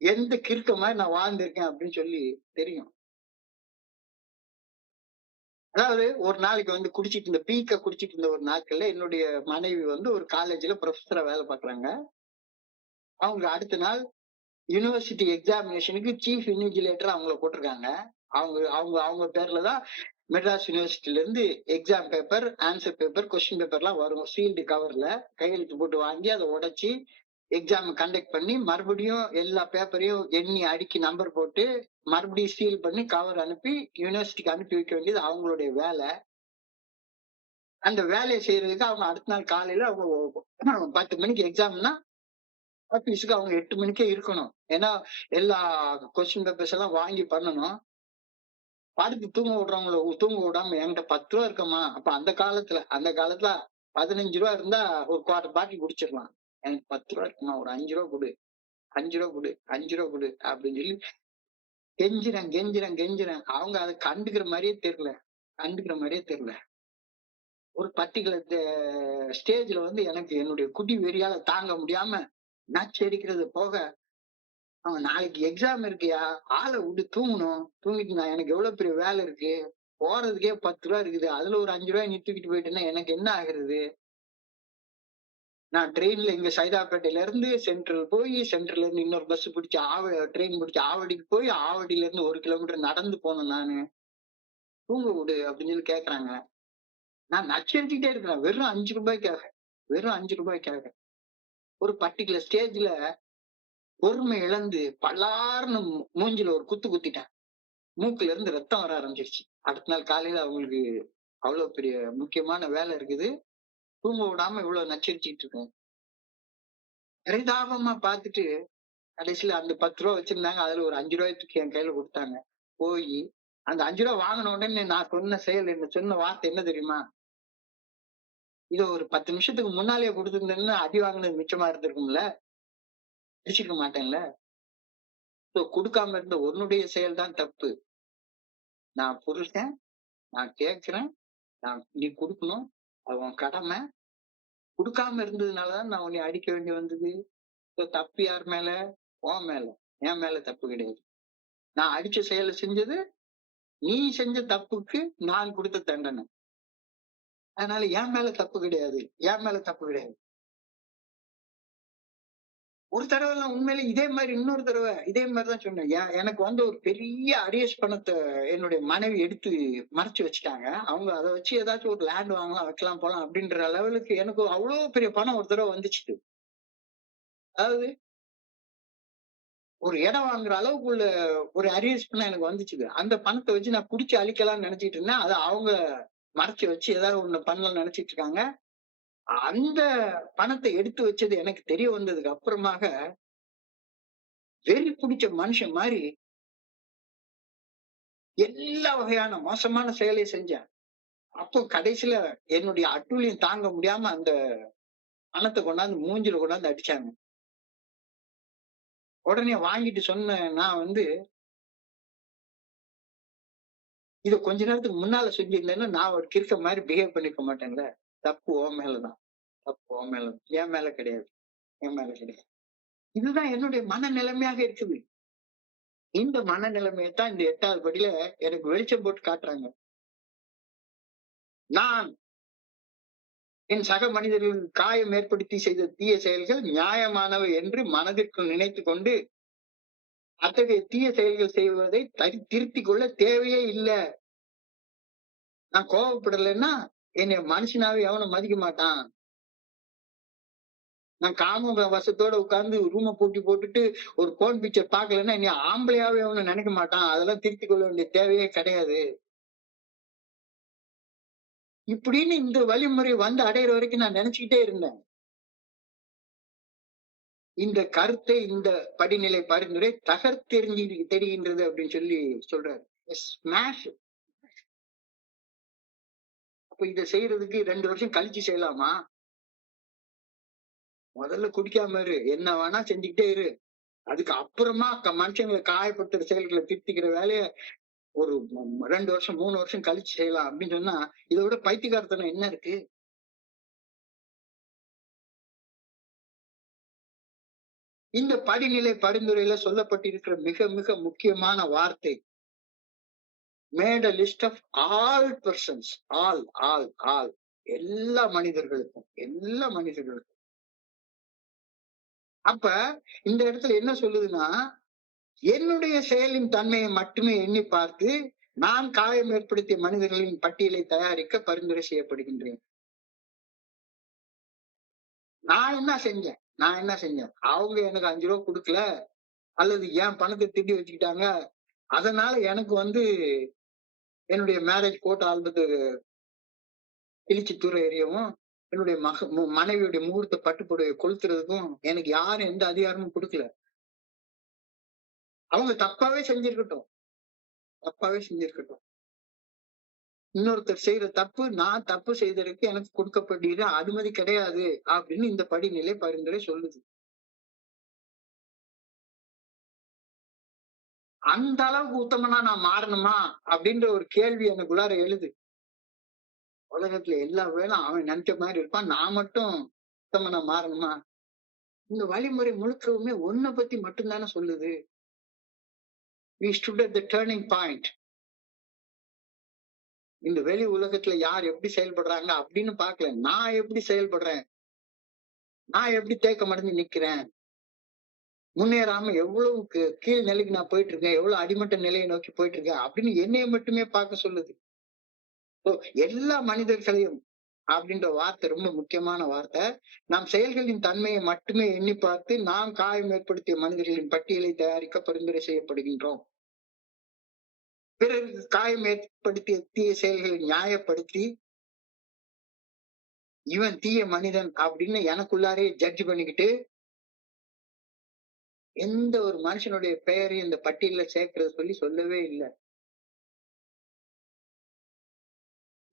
எந்த கிறுக்க மாரி நான் வாழ்ந்திருக்கேன் அப்படின்னு சொல்லி தெரியும். அதாவது ஒரு நாளைக்கு வந்து குடிச்சிட்டு இருந்த குடிச்சிட்டு இருந்த ஒரு நாட்கள்ல என்னுடைய மனைவி வந்து ஒரு காலேஜ்ல புரொஃபஸரா வேலை பார்க்குறாங்க. அவங்க அடுத்த நாள் யுனிவர்சிட்டி எக்ஸாமினேஷனுக்கு சீஃப் இன்விஜிலேட்டரா அவங்கள போட்டிருக்காங்க. அவங்க அவங்க அவங்க பேர்ல தான் மெட்ராஸ் யூனிவர்சிட்டில இருந்து exam paper, answer paper, question பேப்பர்லாம் வரும். சீல்டு கவர்ல கையெழுத்து போட்டு வாங்கி அதை உடைச்சு எக்ஸாம் கண்டக்ட் பண்ணி மறுபடியும் எல்லா பேப்பரையும் எண்ணி அடுக்கி நம்பர் போட்டு மறுபடியும் சீல் பண்ணி கவர் அனுப்பி யூனிவர்சிட்டிக்கு அனுப்பி வைக்க வேண்டியது அவங்களுடைய வேலை. அந்த வேலையை செய்யறதுக்கு அவங்க அடுத்த நாள் காலையில அவங்க 10 மணிக்கு எக்ஸாம்னா ஆபீஸுக்கு அவங்க 8 மணிக்கே இருக்கணும். ஏன்னா எல்லா கொஸ்டின் பேப்பர்ஸ் எல்லாம் வாங்கி பண்ணணும். படுத்து தூங்க விடுறவங்கள தூங்க விடாம என்கிட்ட 10 ரூபா இருக்கமா, அப்ப அந்த காலத்துல 15 ரூபா இருந்தா ஒரு குவார்டர் பாட்டில் குடிச்சிடலாம். எனக்கு 10 ரூபா இருக்குமா, ஒரு 5 ரூபா கொடு, 5 ரூபா கொடு, 5 ரூபா கொடு அப்படின்னு சொல்லி கெஞ்சுறேன். அவங்க அதை கண்டுக்கிற மாதிரியே தெரியல. ஒரு பர்டிகுலர் ஸ்டேஜ்ல வந்து எனக்கு என்னுடைய குடி வெறியால தாங்க முடியாம நச்சரிக்கிறது போக, அவன் நாளைக்கு எக்ஸாம் இருக்கியா, ஆளை விட்டு தூங்கணும், தூங்கிட்டு நான் எனக்கு எவ்வளவு பெரிய வேலை இருக்கு, போறதுக்கே 10 ரூபா இருக்குது, அதுல ஒரு 5 ரூபாய் நீ தூக்கிட்டு போயிட்டேன்னா எனக்கு என்ன ஆகுறது? நான் ட்ரெயின்ல இங்க சைதாப்பேட்டையில இருந்து சென்ட்ரல் போய், சென்ட்ரல்ல இருந்து இன்னொரு பஸ் பிடிச்சு ட்ரெயின் பிடிச்சு ஆவடிக்கு போய், ஆவடியில இருந்து 1 கிலோமீட்டர் நடந்து போனேன் நானு. தூங்க விடு அப்படின்னு சொல்லி கேக்குறாங்க. நான் நச்சரிச்சுக்கிட்டே இருக்கிறேன். வெறும் 5 ரூபாய்க்காக. வெறும் 5 ரூபாய்க்காக. ஒரு பர்ட்டிகுலர் ஸ்டேஜ்ல பொறுமை இழந்து பலார்னு மூஞ்சில ஒரு குத்து குத்திட்டேன். மூக்குல இருந்து ரத்தம் வர ஆரம்பிச்சிருச்சு. அடுத்த நாள் காலையில அவங்களுக்கு அவ்வளவு பெரிய முக்கியமான வேலை இருக்குது. தூங்க விடாம இவ்வளவு நச்சரிச்சுட்டு இருக்கேன். பரிதாபமா பார்த்துட்டு கடைசியில அந்த 10 ரூபா வச்சிருந்தாங்க. அதுல ஒரு 5 ரூபாய் தூக்கி என் கையில குடுத்தாங்க. போயி அந்த 5 ரூபா வாங்கின உடனே நான் சொன்ன செயல் என்ன, சொன்ன வார்த்தை என்ன தெரியுமா? இத ஒரு 10 நிமிஷத்துக்கு முன்னாலேயே குடுத்திருந்தேன்னா அடி வாங்கினது மிச்சமா இருந்திருக்கும்ல. அடிச்சிருக்க மாட்டேன்ல. சோ குடுக்காம இருந்த உன்னுடைய செயல் தான் தப்பு. நான் புருஷன், நான் கேட்கிறேன், நீ குடுக்கணும். அது உன் கடமை. குடுக்காம இருந்ததுனாலதான் நான் உன்னை அடிக்க வேண்டி வந்தது. சோ தப்பு யார் மேல? உன் மேல. என் மேல தப்பு கிடையாது. நான் அடிச்ச செயலை செஞ்சது நீ செஞ்ச தப்புக்கு நான் கொடுத்த தண்டனை. அதனால என் மேல தப்பு கிடையாது. என் மேல தப்பு கிடையாது. ஒரு தடவைலாம் உண்மையிலே இதே மாரி இன்னொரு தடவ இதே மாரி தான் சொன்னேன். எனக்கு வந்து ஒரு பெரிய அரியர்ஸ் பணத்த என்னுடைய மனைவி எடுத்து மறைச்சு வச்சுட்டாங்க. அவங்க அத வச்சு ஏதாச்சும் ஒரு லேண்ட் வாங்கலாம், வைக்கலாம், போலாம் அப்படின்ற லெவலுக்கு எனக்கு அவ்ளோ பெரிய பணம் ஒரு தடவ வந்துச்சு. அதாவது ஒரு இடம் வாங்குற அளவுக்குள்ள ஒரு அரியர்ஸ் பணம் எனக்கு வந்துச்சுது. அந்த பணத்த வச்சு நான் புடிச்சு அழிக்கலாம்னு நெனச்சுட்டு இருந்தேன். அத அவங்க மறைச்சு வச்சு ஏதாவது ஒண்ணு பண்ணலாம்னு நெனச்சுட்டு இருக்காங்க. அந்த பணத்த எடுத்து வச்சது எனக்கு தெரிய வந்ததுக்கு அப்புறமாக, வெறி புடிச்ச மனுஷன் மாரி எல்லா வகையான மோசமான செயலை செஞ்சேன். அப்போ கடைசியில என்னுடைய அட்டூழியம் தாங்க முடியாம அந்த பணத்த கொண்டாந்து மூஞ்சில கொண்டாந்து அடிச்சாங்க. உடனே வாங்கிட்டு சொன்னேன் நான் வந்து, "இத கொஞ்ச நேரத்துக்கு முன்னால சொல்லியிருந்தேன்னா, நான் ஒரு கிறுக்க மாரி பிஹேவ் பண்ணியிருக்க மாட்டேன்ல. தப்பு உன் மேல தான். தப்பு உன் மேல தான். என் மேல கிடையாது. என் மேல கிடையாது." இதுதான் என்னுடைய மனநிலைமையாக இருக்குது. இந்த மனநிலைமைய தான் இந்த 8வது படியில எனக்கு வெளிச்சம் போட்டு காட்டுறாங்க. நான் என் சக மனிதர்கள் காயம் ஏற்படுத்தி செய்த தீய செயல்கள் நியாயமானவை என்று மனதிற்குள் நினைத்துக் கொண்டு, அத்தகைய தீய செயல்கள் செய்வதை திருத்திக் கொள்ள தேவையே இல்ல. நான் கோவப்படலைன்னா, என்னைய மனுஷனாவே எவனும் மதிக்க மாட்டான். நான் காம வசத்தோட உட்கார்ந்து ரூம பூட்டி போட்டுட்டு ஒரு போன் பிக்சர் பார்க்கலன்னா, என்னைய ஆம்பளையாவே எவனும் நினைக்க மாட்டான். அதெல்லாம் திருத்திக் கொள்ள வேண்டிய தேவையே கிடையாது. இப்படின்னு இந்த வழிமுறை வந்து அடையிற வரைக்கும் நான் நினைச்சுக்கிட்டே இருந்தேன். இந்த கருத்தை இந்த படிநிலை பரிந்துரை தகர்த்தெறிஞ்சு தெரிகின்றது அப்படின்னு சொல்லி சொல்றாரு. ஸ்மாஷ். அப்ப இத செய்யறதுக்கு 2 வருஷம் கழிச்சு செய்யலாமா? முதல்ல குடிக்காம இரு. என்ன வேணா செஞ்சுக்கிட்டே இரு. அதுக்கு அப்புறமா மனுஷங்கள காயப்படுத்துற செயல்கள திருத்திக்கிற வேலைய ஒரு 2 வருஷம், 3 வருஷம் கழிச்சு செய்யலாம் அப்படின்னு சொன்னா, இத விட பைத்தியக்காரத்தனம் என்ன இருக்கு? இந்த படிநிலை பரிந்துரையில சொல்லப்பட்டிருக்கிற மிக மிக முக்கியமான வார்த்தை, made a list of all persons. All எல்லா மனிதர்களுக்கும், எல்லா மனிதர்களுக்கும். அப்ப இந்த இடத்துல என்ன சொல்லுதுன்னா, என்னுடைய செயலின் தன்மையை மட்டுமே எண்ணி பார்த்து, நான் காயம் ஏற்படுத்திய மனிதர்களின் பட்டியலை தயாரிக்க பரிந்துரை செய்யப்படுகின்றேன். நான் என்ன செஞ்சேன்? நான் என்ன செஞ்சேன்? அவங்க எனக்கு ரூ. 5 குடுக்கல, அல்லது என் பணத்த திருடி வச்சுக்கிட்டாங்க. அதனால எனக்கு வந்து என்னுடைய மேரேஜ் போட்டோ ஆல்பத்த கிழிச்சு தூர எறியவும், என்னுடைய மனைவியுடைய முகூர்த்த பட்டு புடவைய கொளுத்துறதுக்கும் எனக்கு யாரும் எந்த அதிகாரமும் குடுக்கல. அவங்க தப்பாவே செஞ்சிருக்கட்டும். தப்பாவே செஞ்சிருக்கட்டும். இன்னொருத்தர் செய்யற தப்பு, நான் தப்பு செய்ததற்கு எனக்கு கொடுக்கப்படுகிற அனுமதி கிடையாது அப்படின்னு இந்த படிநிலை பரிந்துரை சொல்லுது. அந்த அளவுக்கு உத்தமனா நான் மாறணுமா? அப்படின்ற ஒரு கேள்வி எனக்குள்ளார எழுது. உலகத்துல எல்லா வேலும் அவன் நினைச்ச மாதிரி இருப்பான். நான் மட்டும் உத்தமனா மாறணுமா? இந்த வழிமுறை முழுக்கவுமே ஒன்ன பத்தி மட்டும் தானே சொல்லுது. We stood at the turning point. இந்த வெளி உலகத்துல யார் எப்படி செயல்படுறாங்க அப்படின்னு பார்க்கல. நான் எப்படி செயல்படுறேன்? நான் எப்படி தேக்கம் அடைஞ்சு நிக்கிறேன்? முன்னேறாம எவ்வளவு கீழ் நிலைக்கு நான் போயிட்டு இருக்கேன். எவ்வளவு அடிமட்ட நிலையை நோக்கி போயிட்டு இருக்கேன் அப்படின்னு என்னைய மட்டுமே பார்க்க சொல்லுது. So, எல்லா மனிதர்களையும் அப்படின்ற வார்த்தை ரொம்ப முக்கியமான வார்த்தை. நாம் செயல்களின் தன்மையை மட்டுமே எண்ணி பார்த்து, நாம் காயம் ஏற்படுத்திய மனிதர்களின் பட்டியலை தயாரிக்க பரிந்துரை செய்யப்படுகின்றோம். பிறருக்கு காயம் ஏற்படுத்திய தீய செயல்களை நியாயப்படுத்தி, இவன் தீய மனிதன் அப்படின்னு எனக்குள்ளாரே ஜட்ஜ் பண்ணிக்கிட்டு, எந்த ஒரு மனுஷனுடைய பெயரையும் இந்த பட்டியல்ல சேர்க்கிறத சொல்லவே இல்ல.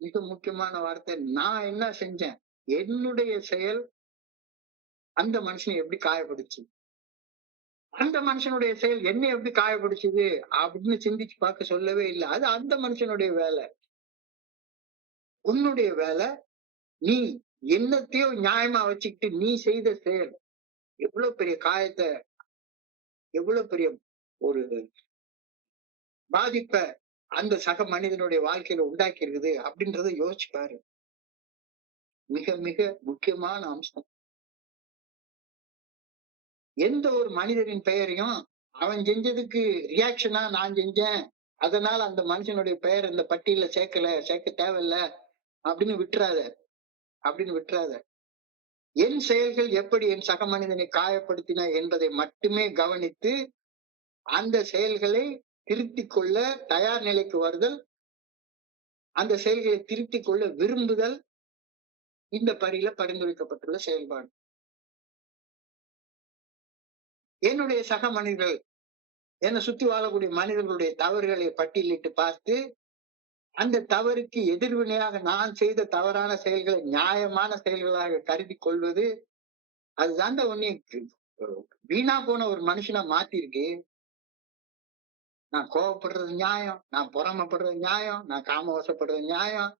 மிக முக்கியமான வார்த்தை. நான் என்ன செஞ்சேன்? என்னுடைய செயல் அந்த மனுஷனை எப்படி காயப்படுச்சு? அந்த மனுஷனுடைய செயல் என்னை எப்படி காயப்படுச்சுது? அப்படின்னு சிந்திச்சு பார்க்க சொல்லவே இல்ல. அது அந்த மனுஷனுடைய வேலை. உன்னுடைய வேலை, நீ என்னத்தையோ நியாயமா வச்சுக்கிட்டு நீ செய்த செயல் எவ்வளவு பெரிய காயத்த, எவ்வளவு பெரிய ஒரு பாதிப்ப அந்த சக மனிதனுடைய வாழ்க்கையில உண்டாக்கி இருக்குது அப்படின்றத யோசிச்சு பாரு. மிக மிக முக்கியமான அம்சம். எந்த ஒரு மனிதரின் பெயரையும் அவன் செஞ்சதுக்கு ரியாக்ஷனா நான் செஞ்சேன், அதனால அந்த மனுஷனுடைய பெயர் இந்த பட்டியல சேர்க்க தேவையில்ல அப்படின்னு விட்டுறாத. அப்படின்னு விட்டுறாத. என் செயல்கள் எப்படி என் சக மனிதனை காயப்படுத்தின என்பதை மட்டுமே கவனித்து அந்த செயல்களை திருத்திக் கொள்ள தயார் நிலைக்கு வருதல், அந்த செயல்களை திருத்திக் கொள்ள விரும்புதல் இந்த பரியில பரிந்துரைக்கப்பட்டுள்ள செயல்பாடு. என்னுடைய சக மனிதர்கள், என்னை சுத்தி வாழக்கூடிய மனிதர்களுடைய தவறுகளை பட்டியலிட்டு பார்த்து அந்த தவறுக்கு எதிர்வினையாக நான் செய்த தவறான செயல்களை நியாயமான செயல்களாக கருதி கொள்வது, அதுதான்டா உன்னை வீணா போன ஒரு மனுஷனா மாத்திருக்கு. நான் கோவப்படுறது நியாயம், நான் பொறாமைப்படுறது நியாயம், நான் காமவசப்படுறது நியாயம்.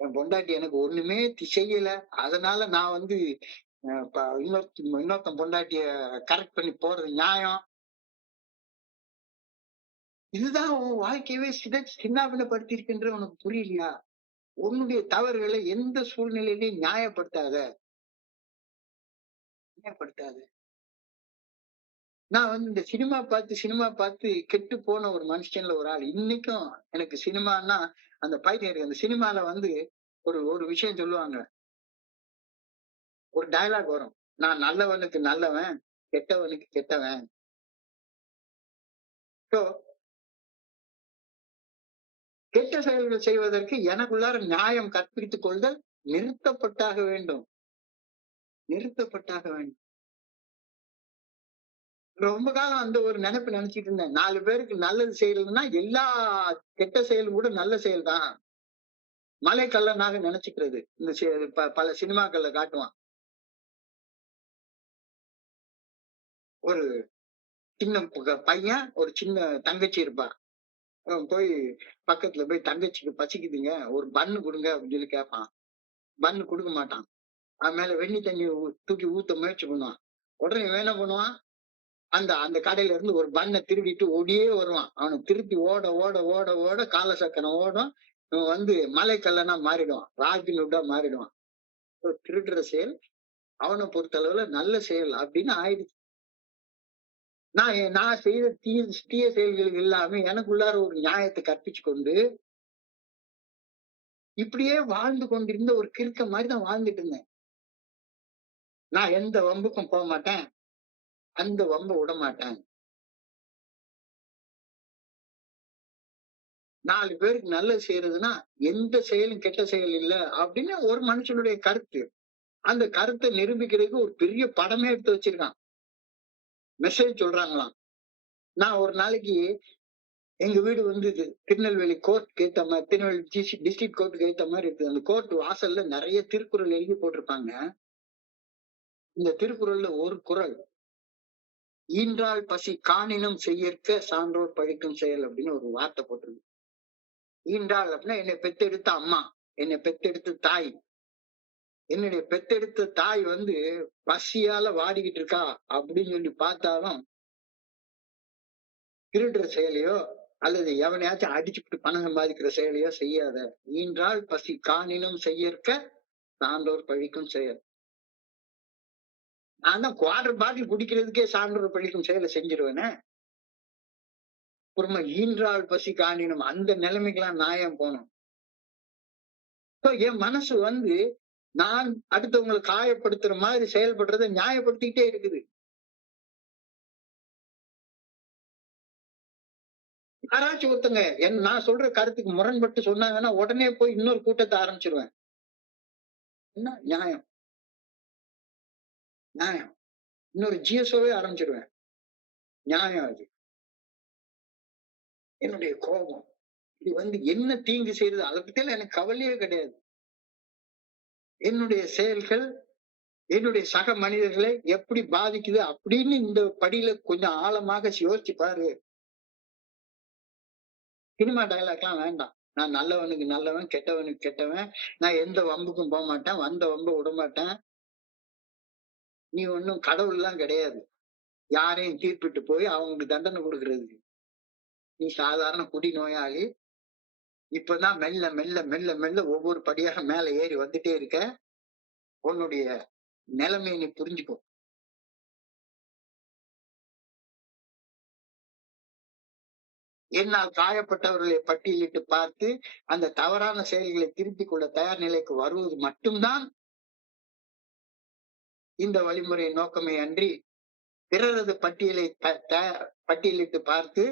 என் பொண்டாட்டி எனக்கு ஒண்ணுமே செய்யல, அதனால நான் வந்து இன்னொருத்தன் பொண்டாட்டிய கரெக்ட் பண்ணி போறது நியாயம். இதுதான் உன் வாழ்க்கையவே சின்னாபின்னப்படுத்தி இருக்கின்ற உனக்கு புரியலையா? உன்னுடைய தவறுகளை எந்த சூழ்நிலையிலையும் நியாயப்படுத்தாத. நியாயப்படுத்தாத. நான் வந்து இந்த சினிமா பார்த்து கெட்டு போன ஒரு மனுஷன்ல ஒரு ஆள். இன்னைக்கும் எனக்கு சினிமான்னா அந்த பைத்தியம் இருக்கு. அந்த சினிமால வந்து ஒரு ஒரு விஷயம் சொல்லுவாங்க. ஒரு டயலாக் வரும். நான் நல்லவனுக்கு நல்லவன், கெட்டவனுக்கு கெட்டவன். சோ கெட்ட செயல்கள் செய்வதற்கு எனக்குள்ளார நியாயம் கற்பித்துக் கொள்தல் நிறுத்தப்பட்டாக வேண்டும். நிறுத்தப்பட்டாக வேண்டும். ரொம்ப காலம் அந்த ஒரு நினைப்பு நினைச்சிட்டு இருந்தேன். 4 பேருக்கு நல்லது செய்யறதுன்னா எல்லா கெட்ட செயலும் கூட நல்ல செயல் தான். மலைக்கல்லனாக நினைச்சுக்கிறது. இந்த பல சினிமாக்கள்ல காட்டுவான். ஒரு சின்ன பையன், ஒரு சின்ன தங்கச்சி இருப்பா. அவன் போய் பக்கத்துல போய் தங்கச்சிக்கு பசிக்குதுங்க, ஒரு பன்னு குடுங்க அப்படின்னு சொல்லி கேட்பான். பன்னு குடுக்க மாட்டான். அவன் மேல வெண்ணி தண்ணி தூக்கி ஊத்த முயற்சி பண்ணுவான். உடனே இவன் என்ன பண்ணுவான்? அந்த அந்த கடையில இருந்து ஒரு பண்ண திருடிட்டு ஓடியே வருவான். அவனை திருப்பி ஓட ஓட ஓட ஓட கால சக்கரம் ஓடும். இவன் வந்து மலைக்கல்லனா மாறிடுவான். ராபின்ஹுட்டா மாறிடுவான். திருடுற செயல் அவனை பொறுத்தளவுல நல்ல செயல் அப்படின்னு ஆயிடுச்சு. நான் செய்த தீய செயல்கள் இல்லாம எனக்குள்ளார ஒரு நியாயத்தை கற்பிச்சு கொண்டு இப்படியே வாழ்ந்து கொண்டிருந்த ஒரு கிறுக்க மாதிரி தான் வாழ்ந்துட்டு இருந்தேன். நான் எந்த வம்புக்கும் போக மாட்டேன், அந்த வம்ப விட மாட்டேன். 4 பேருக்கு நல்லது செய்யறதுன்னா எந்த செயலும் கெட்ட செயல் இல்ல அப்படின்னு ஒரு மனுஷனுடைய கருத்து. அந்த கருத்தை நிரூபிக்கிறதுக்கு ஒரு பெரிய படமே எடுத்து வச்சிருக்கான். மெசேஜ் சொல்றாங்களாம். நான் ஒரு நாளைக்கு எங்க வீடு வந்து திருநெல்வேலி கோர்ட் ஏத்த மாதிரி, திருநெல்வேலி டிஸ்ட்ரிக்ட் கோர்ட்டுக்கு ஏத்த மாதிரி இருக்குது. அந்த கோர்ட் வாசல்ல நிறைய திருக்குறள் எழுதி போட்டிருப்பாங்க. இந்த திருக்குறள்ல ஒரு குறள், ஈன்றாள் பசி காணினும் செய்யற்க சான்றோர் பழிக்கும் செயல் அப்படின்னு ஒரு வார்த்தை போட்டிருக்கு. ஈன்றாள் அப்படின்னா என்னை பெத்தெடுத்த அம்மா, என்னை பெத்தெடுத்த தாய். என்னுடைய பெத்தெடுத்த தாய் வந்து பசியால வாடிக்கிட்டு இருக்கா அப்படின்னு சொல்லி பார்த்தாலும் திருடுற செயலையோ அல்லது எவனையாச்சும் அடிச்சுட்டு பணம் சம்பாதிக்கிற செயலையோ செய்யாத. ஈன்றால் பசி காணினும் செய்யற்க சான்றோர் பழிக்கும் செயல். நான் தான் குவார்டர் பாட்டில் குடிக்கிறதுக்கே சான்றோர் பழிக்கும் செயலை செஞ்சிருவேனே. அப்புறமா ஈன்றால் பசி காணினும் அந்த நிலைமைக்கெல்லாம் நான் ஏன் போனோம்? என் மனசு வந்து நான் அடுத்தவங்களை காயப்படுத்துற மாதிரி செயல்படுறதை நியாயப்படுத்திக்கிட்டே இருக்குது. யாராச்சும் ஒருத்தங்க நான் சொல்ற கருத்துக்கு முரண்பட்டு சொன்னாங்கன்னா உடனே போய் இன்னொரு கூட்டத்தை ஆரம்பிச்சிருவேன். என்ன நியாயம்? நியாயம். இன்னொரு ஜிஎஸ்ஓவே ஆரம்பிச்சிருவேன். நியாயம் அது. என்னுடைய கோபம். இது வந்து என்ன தீங்கு செய்யறது அதை பத்தியெல்லாம் எனக்கு கவலையே கிடையாது. என்னுடைய செயல்கள் என்னுடைய சக மனிதர்களை எப்படி பாதிக்குது அப்படின்னு இந்த படியில கொஞ்சம் ஆழமாக யோசிச்சு பாரு. சினிமா டயலாக் எல்லாம் வேண்டாம். நான் நல்லவனுக்கு நல்லவன், கெட்டவனுக்கு கெட்டவன். நான் எந்த வம்புக்கும் போக மாட்டேன், வந்த வம்ப விட மாட்டேன். நீ ஒன்னும் கடவுள் எல்லாம் கிடையாது. யாரையும் தீர்ப்பிட்டு போய் அவங்களுக்கு தண்டனை கொடுக்கறதுக்கு. நீ சாதாரண குடி நோயாளி. இப்பதான் மெல்ல மெல்ல மெல்ல மெல்ல ஒவ்வொரு படியாக மேல ஏறி வந்துட்டே இருக்க. உன்னுடைய நிலைமையை நீ புரிஞ்சுக்கோ. என்னால் காயப்பட்டவர்களை பட்டியலிட்டு பார்த்து அந்த தவறான செயல்களை திருத்திக் கொள்ள தயார் நிலைக்கு வருவது மட்டும்தான் இந்த வழிமுறையின் நோக்கமே அன்றி, பிறரது பட்டியலிட்டு பார்த்து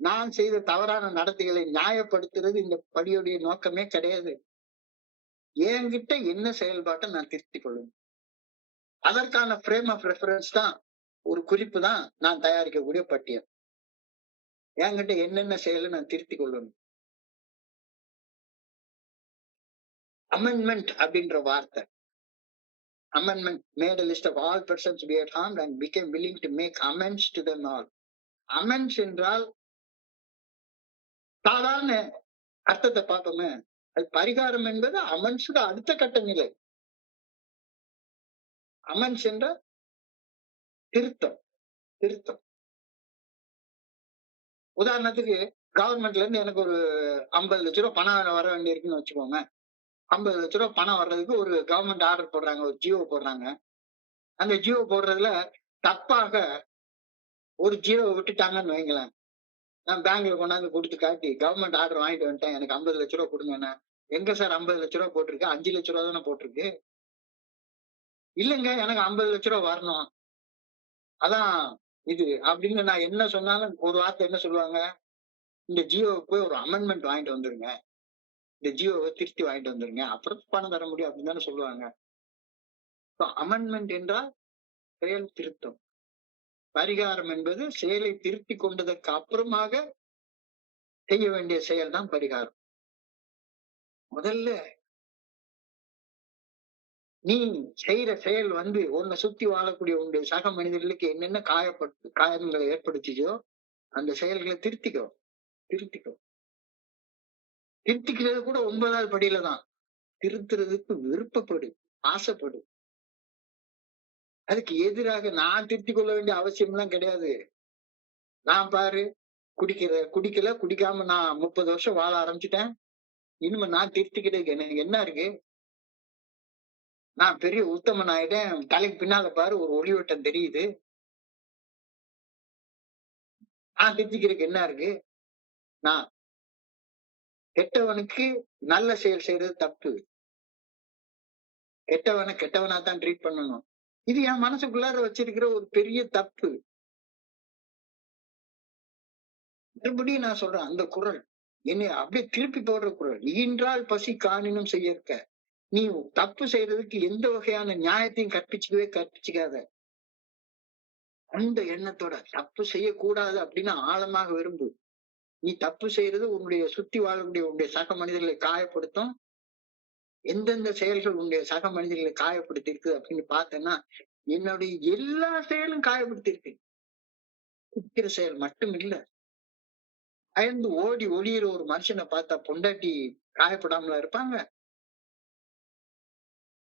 நான் செய்த தவறான நடத்தைகளை நியாயப்படுத்துறது இந்த படியுடைய நோக்கமே கிடையாது. என்கிட்ட என்ன செயல்பாட்டை நான் திருத்திக் கொள்ளணும். அதற்கான ஃப்ரேம் ஆஃப் ரெஃபரன்ஸ் தான், ஒரு குறிப்பு தான் நான் தயாரிக்கக்கூடிய பட்டியல். என்கிட்ட என்னென்ன செயலை நான் திருத்திக் கொள்ளணும். அமெண்ட்மெண்ட் அப்படின்ற வார்த்தை, amendment made a list of all persons we had harmed and became willing to make amends to them all. Amends என்றால் சாதாரண அர்த்தத்தை பார்ப்போமே, அது பரிகாரம் என்பது அமெண்ட்ஸுக்கு அடுத்த கட்ட நிலை. அமெண்ட்ஸ் என்ற திருத்தம், திருத்தம். உதாரணத்துக்கு கவர்மெண்ட்ல இருந்து எனக்கு ஒரு 50 லட்ச ரூபாய் பணம் வர வேண்டியிருக்குன்னு வச்சுக்கோங்க. 50 லட்ச ரூபாய் பணம் வர்றதுக்கு ஒரு கவர்மெண்ட் ஆர்டர் போடுறாங்க, ஒரு ஜியோ போடுறாங்க. அந்த ஜியோ போடுறதுல தப்பாக ஒரு ஜியோ விட்டுட்டாங்கன்னு வைங்களேன். நான் பேங்க்ல கொண்டாந்து கொடுத்து காட்டி கவர்மெண்ட் ஆர்டர் வாங்கிட்டு வந்துட்டேன், எனக்கு 50 லட்ச ரூபாய் கொடுங்க. எங்க சார் 50 லட்ச ரூபாய் போட்டிருக்கு? 5 லட்ச ரூபாய் தானே போட்டிருக்கு. இல்லைங்க, எனக்கு 50 லட்ச ரூபாய் வரணும், அதான் இது அப்படின்னு நான் என்ன சொன்னாலும் ஒரு வார்த்தை என்ன சொல்லுவாங்க, இந்த ஜியோவுக்கு போய் ஒரு அமெண்ட்மெண்ட் வாங்கிட்டு வந்துருங்க, இந்த ஜியோவை திருத்தி வாங்கிட்டு வந்துருங்க, அப்புறம் பணம் தர முடியும் அப்படின்னு தானே சொல்லுவாங்க. அமெண்ட்மெண்ட் என்றால் செயல் திருத்தம். பரிகாரம் என்பது செயலை திருத்தி கொண்டதற்கு அப்புறமாக செய்ய வேண்டிய செயல் தான் பரிகாரம். முதல்ல நீ செய்யற செயல் உன்னை சுத்தி வாழக்கூடிய உன்னுடைய சக மனிதர்களுக்கு என்னென்ன காயங்களை ஏற்படுத்திச்சோ அந்த செயல்களை திருத்திக்கோ. திருத்திக்கிறது கூட 9வது படியில தான். திருத்துறதுக்கு விருப்பப்படு, ஆசைப்படு. அதுக்கு எதிராக நான் திருத்திக் கொள்ள வேண்டிய அவசியம் எல்லாம் கிடையாது. நான் பாரு, குடிக்காம நான் 30 வருஷம் வாழ ஆரம்பிச்சுட்டேன். இனிமே நான் திருத்திக்கிட்டதுக்கு எனக்கு என்ன இருக்கு? நான் பெரிய உத்தமன் ஆயிட்டேன். தலைக்கு பின்னால பாரு ஒரு ஒளிவட்டம் தெரியுது. நான் திருத்திக்கிறதுக்கு என்ன இருக்கு? நான் கெட்டவனுக்கு நல்ல செயல் செய்யறது தப்பு. கெட்டவனை கெட்டவனா தான் ட்ரீட் பண்ணணும். இது என் மனசுக்குள்ளார வச்சிருக்கிற ஒரு பெரிய தப்பு. மறுபடியும் நான் சொல்றேன், அந்த குரல் என்னை அப்படியே திருப்பி போடுற குரல். ஈன்றால் பசி காணினும் செய்யற்க. நீ தப்பு செய்யறதுக்கு எந்த வகையான நியாயத்தையும் கற்பிச்சுக்காத. அந்த எண்ணத்தோட தப்பு செய்யக்கூடாது அப்படின்னு ஆழமாக விரும்பு. நீ தப்பு செய்யறது உன்னுடைய சுத்தி வாழக்கூடிய உன்னுடைய சக மனிதர்களை காயப்படுத்தும். எந்தெந்த செயல்கள் உன்னுடைய சக மனிதர்களை காயப்படுத்தி இருக்கு அப்படின்னு பார்த்தேன்னா, என்னுடைய எல்லா செயலும் காயப்படுத்தி இருக்கு. குடிக்கிற செயல் மட்டும் இல்ல. பயந்து ஓடி ஒளியிற ஒரு மனுஷனை பார்த்தா பொண்டாட்டி காயப்படாமலா இருப்பாங்க?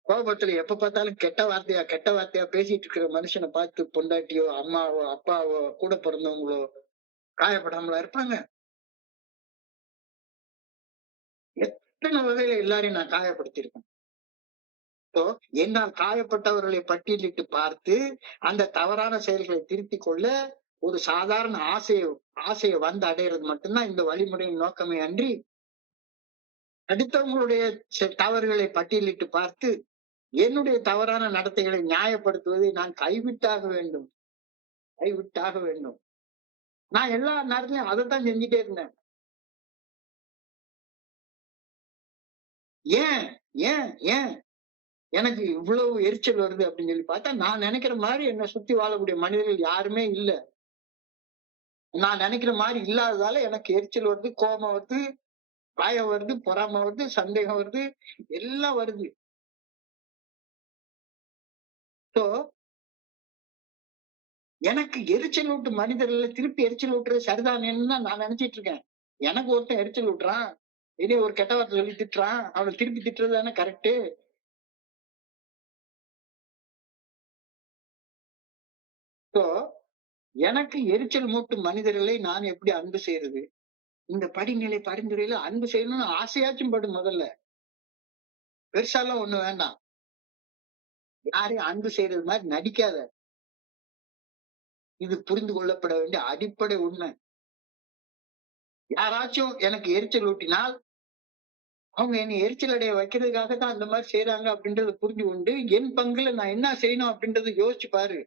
கோபத்துல எப்ப பார்த்தாலும் கெட்ட வார்த்தையா பேசிட்டு இருக்கிற மனுஷனை பார்த்து பொண்டாட்டியோ, அம்மாவோ, அப்பாவோ, கூட பிறந்தவங்களோ காயப்படாமலா இருப்பாங்க? எத்தனை வகையில எல்லாரையும் நான் காயப்படுத்தியிருக்கேன். என்னால் காயப்பட்டவர்களை பட்டியலிட்டு பார்த்து அந்த தவறான செயல்களை திருத்திக் கொள்ள ஒரு சாதாரண ஆசையை அடையிறது மட்டும்தான் இந்த வழிமுறையின் நோக்கமே அன்றி, அடுத்தவங்களுடைய தவறுகளை பட்டியலிட்டு பார்த்து என்னுடைய தவறான நடத்தைகளை நியாயப்படுத்துவதை நான் கைவிட்டாக வேண்டும். நான் எல்லா நேரத்திலையும் அதைத்தான் செஞ்சுட்டே இருந்தேன். ஏன் ஏன் ஏன் எனக்கு இவ்வளவு எரிச்சல் வருது அப்படின்னு சொல்லி பார்த்தா, நான் நினைக்கிற மாதிரி என்னை சுத்தி வாழக்கூடிய மனிதர்கள் யாருமே இல்ல. நான் நினைக்கிற மாதிரி இல்லாததால எனக்கு எரிச்சல் வருது, கோபம் வருது, பயம் வருது, பொறாமை வருது, சந்தேகம் வருது, எல்லாம் வருது. எனக்கு எரிச்சல் விட்டு மனிதர்கள் திருப்பி எரிச்சல் விட்டுறது சரிதானேன்னு நான் நினைச்சிட்டு இருக்கேன். எனக்கு ஒருத்தன் எரிச்சல் விட்டுறான், இனி ஒரு கெட்ட வார்த்தை சொல்லி திட்டுறான், அவனை திருப்பி திட்டுறது தானே கரெக்டு. எனக்கு எரிச்சல் மூட்டும் மனிதர்களை நான் எப்படி அன்பு செய்யறது? இந்த படிநிலை பரிந்துரையில அன்பு செய்யணும்னு ஆசையாச்சும் படும். முதல்ல பெருசாலாம் ஒண்ணு வேண்டாம். யாரையும் அன்பு செய்யறது மாதிரி நடிக்காத. இது புரிந்து கொள்ளப்பட வேண்டிய அடிப்படை உண்மை. யாராச்சும் எனக்கு எரிச்சல் ஊட்டினால், அவங்க என்னை எரிச்சல் அடைய வைக்கிறதுக்காக தான் அந்த மாரி செய்றாங்க அப்படின்றத புரிஞ்சு கொண்டு, என் பங்குல நான் என்ன செய்யணும் அப்படின்றத யோசிச்சு பாரு.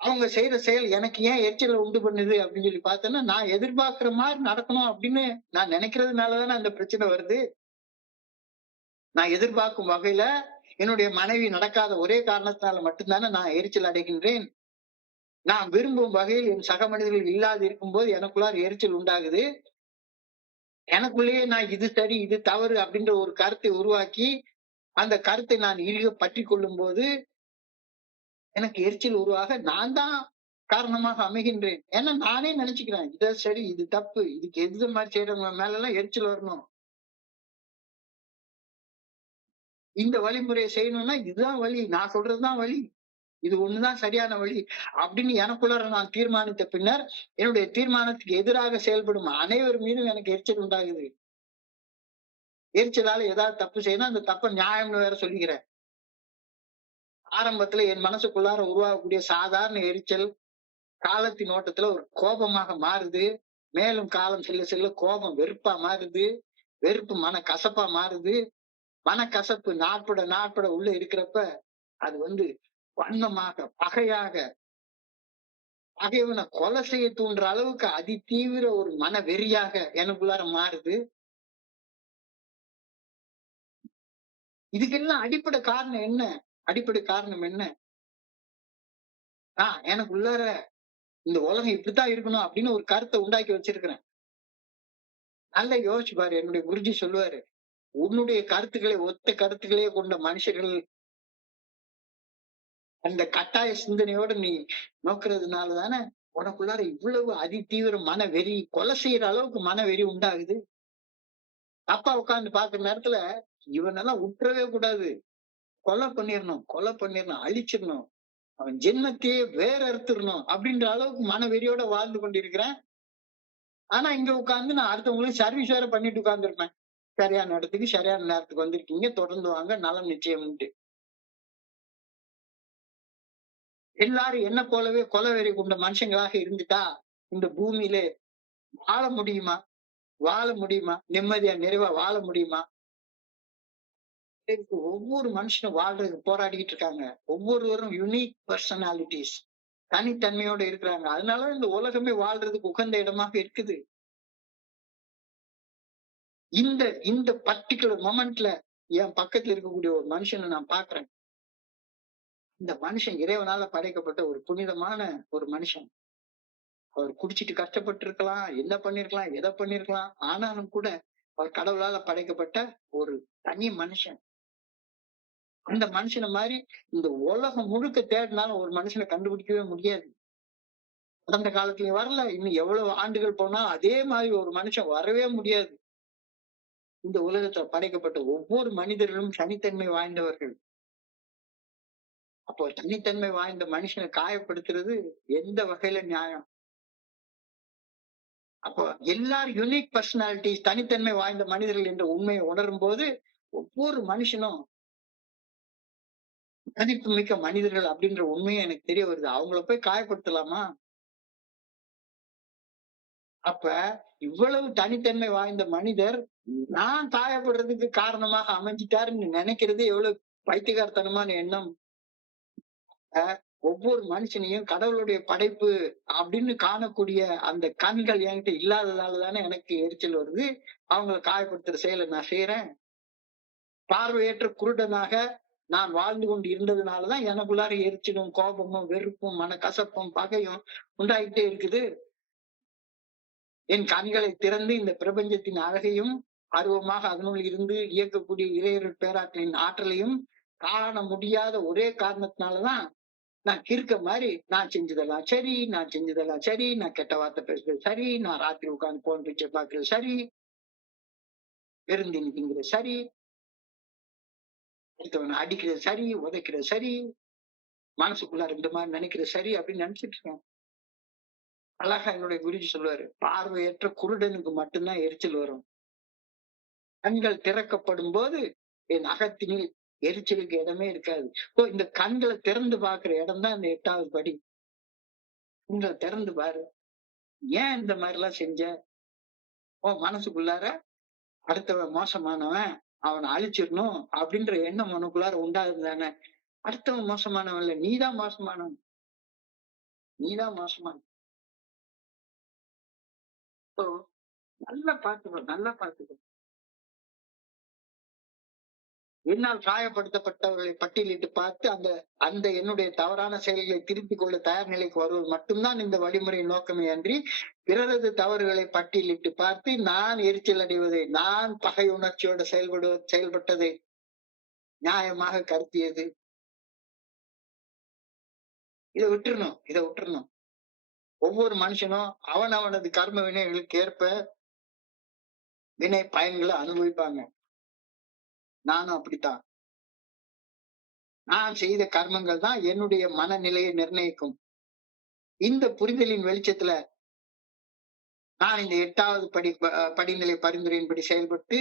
அவங்க செய்யற செயல் எனக்கு ஏன் எரிச்சல உண்டு பண்ணுது அப்படின்னு சொல்லி பார்த்தேன்னா, நான் எதிர்பார்க்கிற மாரி நடக்கணும் அப்படின்னு நான் நினைக்கிறதுனால தானே அந்த பிரச்சனை வருது. நான் எதிர்பார்க்கும் வகையில என்னுடைய மனைவி நடக்காத ஒரே காரணத்தினால மட்டும் தானே நான் எரிச்சல் அடைகின்றேன். நான் விரும்பும் வகையில் என் சக மனிதர்கள் இல்லாது இருக்கும்போது எனக்குள்ளார எரிச்சல் உண்டாகுது. எனக்குள்ளேயே நான் இது சரி, இது தவறு அப்படின்ற ஒரு கருத்தை உருவாக்கி, அந்த கருத்தை நான் இறுக பற்றிக் கொள்ளும்போது, எனக்கு எரிச்சல் உருவாக நான் தான் காரணமாக அமைகின்றேன். ஏன்னா நானே நினைச்சுக்கிறேன். இது சரி, இது தப்பு. இதுக்கு எந்த மாரி செய்றவங்க மேலலாம் எரிச்சல் வரணும். இந்த வழிமுறைய செய்யணும்னா இதுதான் வழி. நான் சொல்றது தான் வழி. இது ஒண்ணுதான் சரியான வழி. அப்படின்னு எனக்குள்ளார நான் தீர்மானித்த பின்னர், என்னுடைய தீர்மானத்துக்கு எதிராக செயல்படும் அனைவர் மீதும் எனக்கு எரிச்சல் உண்டாகுது. எரிச்சலால ஏதாவது தப்பு செய்யணும், அந்த தப்ப நியாயம்னு வேற சொல்லிக்கிறேன். ஆரம்பத்துல என் மனசுக்குள்ளார உருவாகக்கூடிய சாதாரண எரிச்சல், காலத்தின் ஓட்டத்துல ஒரு கோபமாக மாறுது. மேலும் காலம் செல்ல செல்ல கோபம் வெறுப்பா மாறுது. வெறுப்பு மனக்கசப்பா மாறுது. மனக்கசப்பு நாட்பட நாட்பட உள்ள இருக்கிறப்ப, அது வந்து வன்மமாக, பகையாக, பகைவன கொலை செய்ய தூண்டுற அளவுக்கு அதிதீவிர ஒரு மன வெறியாக எனக்குள்ளார மாறுது. இதுக்கெல்லாம் அடிப்படை காரணம் என்ன? அடிப்படை காரணம் என்ன? எனக்கு உள்ளார இந்த உலகம் இப்படித்தான் இருக்கணும் அப்படின்னு ஒரு கருத்தை உண்டாக்கி வச்சிருக்கிறேன். நல்லா யோசிச்சு பாரு. என்னுடைய குருஜி சொல்லுவாரு, உன்னுடைய கருத்துக்களை ஒத்த கருத்துக்களே கொண்ட மனுஷர்கள் அந்த கட்டாய சிந்தனையோட நீ நோக்குறதுனால தானே உனக்குள்ளார இவ்வளவு அதிதீவிர மன வெறி, கொலை செய்யற அளவுக்கு மன வெறி உண்டாகுது. அப்பா உட்கார்ந்து பாக்குற நேரத்துல இவனெல்லாம் விட்டுறவே கூடாது. கொலை பண்ணிடணும், அழிச்சிடணும். அவன் ஜென்மத்தையே வேற அறுத்துடணும் அப்படின்ற அளவுக்கு மன வெறியோட வாழ்ந்து கொண்டிருக்கிறேன். ஆனா இங்க உட்கார்ந்து நான் அடுத்தவங்களுக்கு சர்வீஸ் வேற பண்ணிட்டு உட்கார்ந்துருப்பேன். சரியான இடத்துக்கு சரியான நேரத்துக்கு வந்திருக்கீங்க. தொடர்ந்து வாங்க. நலம் நிச்சயம்ன்ட்டு. எல்லாரும் என்ன போலவே கொலவெறி கொண்ட மனுஷங்களாக இருந்துட்டா, இந்த பூமியில வாழ முடியுமா? வாழ முடியுமா? நிம்மதியா, நிறைவா வாழ முடியுமா? இதுக்கு ஒவ்வொரு மனுஷனும் வாழ்றதுக்கு போராடிக்கிட்டு இருக்காங்க. ஒவ்வொருவரும் யுனிக் பெர்சனாலிட்டீஸ். தனித்தன்மையோட இருக்கிறாங்க. அதனால இந்த உலகமே வாழ்றதுக்கு உகந்த இடமாக இருக்குது. இந்த இந்த பர்ட்டிகுலர் மொமெண்ட்ல என் பக்கத்துல இருக்கக்கூடிய ஒரு மனுஷனை நான் பார்க்கிறேன். இந்த மனுஷன் இறைவனால படைக்கப்பட்ட ஒரு புனிதமான ஒரு மனுஷன். அவர் குடிச்சிட்டு கஷ்டப்பட்டு இருக்கலாம், என்ன பண்ணிருக்கலாம், எதை பண்ணிருக்கலாம். ஆனாலும் கூட அவர் கடவுளால படைக்கப்பட்ட ஒரு தனி மனுஷன். அந்த மனுஷன மாரி இந்த உலகம் முழுக்க தேடினாலும் ஒரு மனுஷனை கண்டுபிடிக்கவே முடியாது. கடந்த காலத்துலயும் வரல. இன்னும் எவ்வளவு ஆண்டுகள் போனா அதே மாதிரி ஒரு மனுஷன் வரவே முடியாது. இந்த உலகத்துல படைக்கப்பட்ட ஒவ்வொரு மனிதர்களும் தனித்தன்மை வாய்ந்தவர்கள். அப்போ தனித்தன்மை வாய்ந்த மனுஷனை காயப்படுத்துறது எந்த வகையில நியாயம்? அப்போ எல்லாரும் யுனிக் பர்சனாலிட்டிஸ், தனித்தன்மை வாய்ந்த மனிதர்கள் என்ற உண்மையை உணரும் போது ஒவ்வொரு மனுஷனும் மதிப்புமிக்க மனிதர்கள் அப்படின்ற உண்மையை எனக்கு தெரிய வருது. அவங்கள போய் காயப்படுத்தலாமா? அப்ப இவ்வளவு தனித்தன்மை வாய்ந்த மனிதர் நான் காயப்படுறதுக்கு காரணமாக அமைஞ்சிட்டாருன்னு நினைக்கிறது எவ்வளவு பைத்தியக்காரத்தனமான எண்ணம். ஒவ்வொரு மனுஷனையும் கடவுளுடைய படைப்பு அப்படின்னு காணக்கூடிய அந்த கண்கள் என்கிட்ட இல்லாததால தானே எனக்கு எரிச்சல் வருது. அவங்கள காயப்படுத்துற செயலை நான் செய்யறேன். பார்வையற்ற குருடனாக நான் வாழ்ந்து கொண்டு இருந்ததுனாலதான் எனக்குள்ளார எரிச்சலும், கோபமும், வெறுப்பும், மனக்கசப்பும், பகையும் உண்டாயிட்டே இருக்குது. என் கண்களை திறந்து இந்த பிரபஞ்சத்தின் அழகையும், ஆர்வமாக அதனுள் இருந்து இயக்கக்கூடிய இறையருள் பேராற்றலின் ஆற்றலையும் காண முடியாத ஒரே காரணத்தினாலதான் நான் கிறுக்க மாதிரி நான் செஞ்சதெல்லாம் சரி, நான் செஞ்சதெல்லாம் சரி, நான் கெட்ட வார்த்தை பேசுறது சரி, நான் ராத்திரி உட்கார்ந்து போன் பிக்சர் பாக்குறது சரி, பெருந்தினி திங்கிறது சரி, அடுத்தவனை அடிக்கிறது சரி, உதைக்கிறது சரி, மனசுக்குள்ள ரெண்டு மாதிரி நினைக்கிறது சரி அப்படின்னு நினைச்சிட்டு இருக்கேன். அழகா என்னுடைய குருஜி சொல்லுவாரு, பார்வையற்ற குருடனுக்கு மட்டும்தான் எரிச்சல் வரும். கண்கள் திறக்கப்படும் போது என் அகத்தினில் எரிச்சலுக்கு இடமே இருக்காது. இந்த கண்களை திறந்து பாக்குற இடம் தான் இந்த 8வது படி. கண்களை திறந்து பாரு. ஏன் இந்த மாதிரி எல்லாம் செஞ்ச? உன் மனசுக்குள்ளார அடுத்தவன் மோசமானவன், அவன அழிச்சிடணும் அப்படின்ற எண்ணம் உனக்குள்ளார உண்டாகுது தானே. அடுத்தவன் மோசமானவன் இல்ல, நீதான் மோசமானவன். நீதான் மோசமானவன். இப்போ நல்லா பார்த்துக்கோ, நல்லா பார்த்துக்கோ. என்னால் காயப்படுத்தப்பட்டவர்களை பட்டியலிட்டு பார்த்து அந்த அந்த என்னுடைய தவறான செயல்களை திருத்திக் கொள்ள தயார் நிலைக்கு வருவது மட்டும்தான் இந்த வழிமுறையின் நோக்கமே அன்றி, பிறரது தவறுகளை பட்டியலிட்டு பார்த்து நான் எரிச்சல் அடைவதை, நான் பகை உணர்ச்சியோடு செயல்பட்டதை நியாயமாக கருத்தியது. இதை விட்டுறணும். ஒவ்வொரு மனுஷனும் அவனவனது கர்ம வினைகளுக்கு ஏற்ப வினை பயன்களை அனுபவிப்பாங்க. நானும் அப்படித்தான். நான் செய்த கர்மங்கள் தான் என்னுடைய மனநிலையை நிர்ணயிக்கும். இந்த புரிதலின் வெளிச்சத்துல நான் இந்த 8வது படிநிலை பரிந்துரையின்படி செயல்பட்டு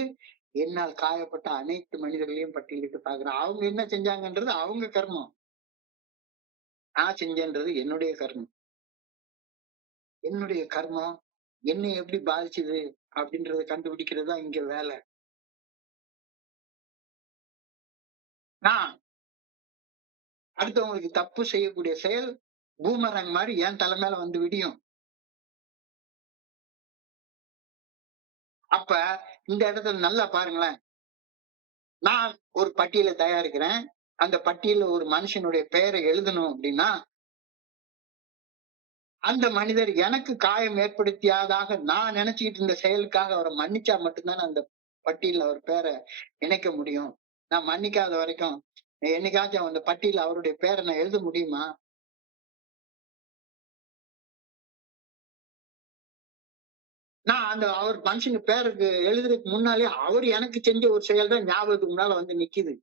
என்னால் காயப்பட்ட அனைத்து மனிதர்களையும் பட்டியலிட்டு பார்க்கிறேன். அவங்க என்ன செஞ்சாங்கன்றது அவங்க கர்மம். நான் செஞ்சேன்றது என்னுடைய கர்மம். என்னுடைய கர்மம் என்னை எப்படி பாதிச்சது அப்படின்றத கண்டுபிடிக்கிறது தான் இங்க வேலை. நான் அடுத்தவங்களுக்கு தப்பு செய்யக்கூடிய செயல் பூமரங் மாதிரி என் தலை மேல வந்து விடியும். அப்ப இந்த இடத்துல நல்லா பாருங்களேன். நான் ஒரு பட்டியலை தயாரிக்கிறேன். அந்த பட்டியல ஒரு மனுஷனுடைய பெயரை எழுதணும் அப்படின்னா, அந்த மனிதர் எனக்கு காயம் ஏற்படுத்தியதாக நான் நினைச்சுக்கிட்டு இருந்த செயலுக்காக அவரை மன்னிச்சா மட்டும்தான் அந்த பட்டியல அவர் பேரை இணைக்க முடியும். நான் மன்னிக்காத வரைக்கும் என்னைக்காச்சும் அந்த பட்டியல அவருடைய பேரை நான் எழுத முடியுமா? நான் அந்த அவர் மனுஷங்க பேருக்கு எழுதுறதுக்கு முன்னாலே அவர் எனக்கு செஞ்ச ஒரு செயல் தான் ஞாபகத்துக்கு முன்னால வந்து நிக்குது.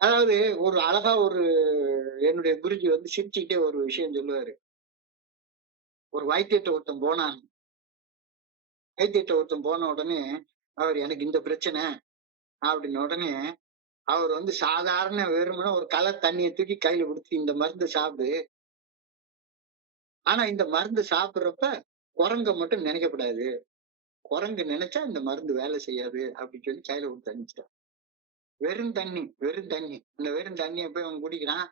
அதாவது ஒரு அழகா என்னுடைய குருஜி வந்து சிரிச்சுக்கிட்டே ஒரு விஷயம் சொல்லுவாரு. ஒரு வைத்தியர்ட்ட ஒருத்தன் போன உடனே அவர் எனக்கு இந்த பிரச்சனை அப்படின்ன உடனே அவர் வந்து சாதாரண வெறுமனே ஒரு கலர் தண்ணியை தூக்கி கையில கொடுத்து இந்த மருந்து சாப்பிடு. ஆனா இந்த மருந்து சாப்பிடுறப்ப குரங்க மட்டும் நினைக்கப்படாது. குரங்கு நினைச்சா இந்த மருந்து வேலை செய்யாது அப்படின்னு சொல்லி கையில கொடுத்து அனுப்பிச்சிட்டார். வெறும் தண்ணி. அந்த வெறும் தண்ணியை போய் அவன் குடிக்கிறான்.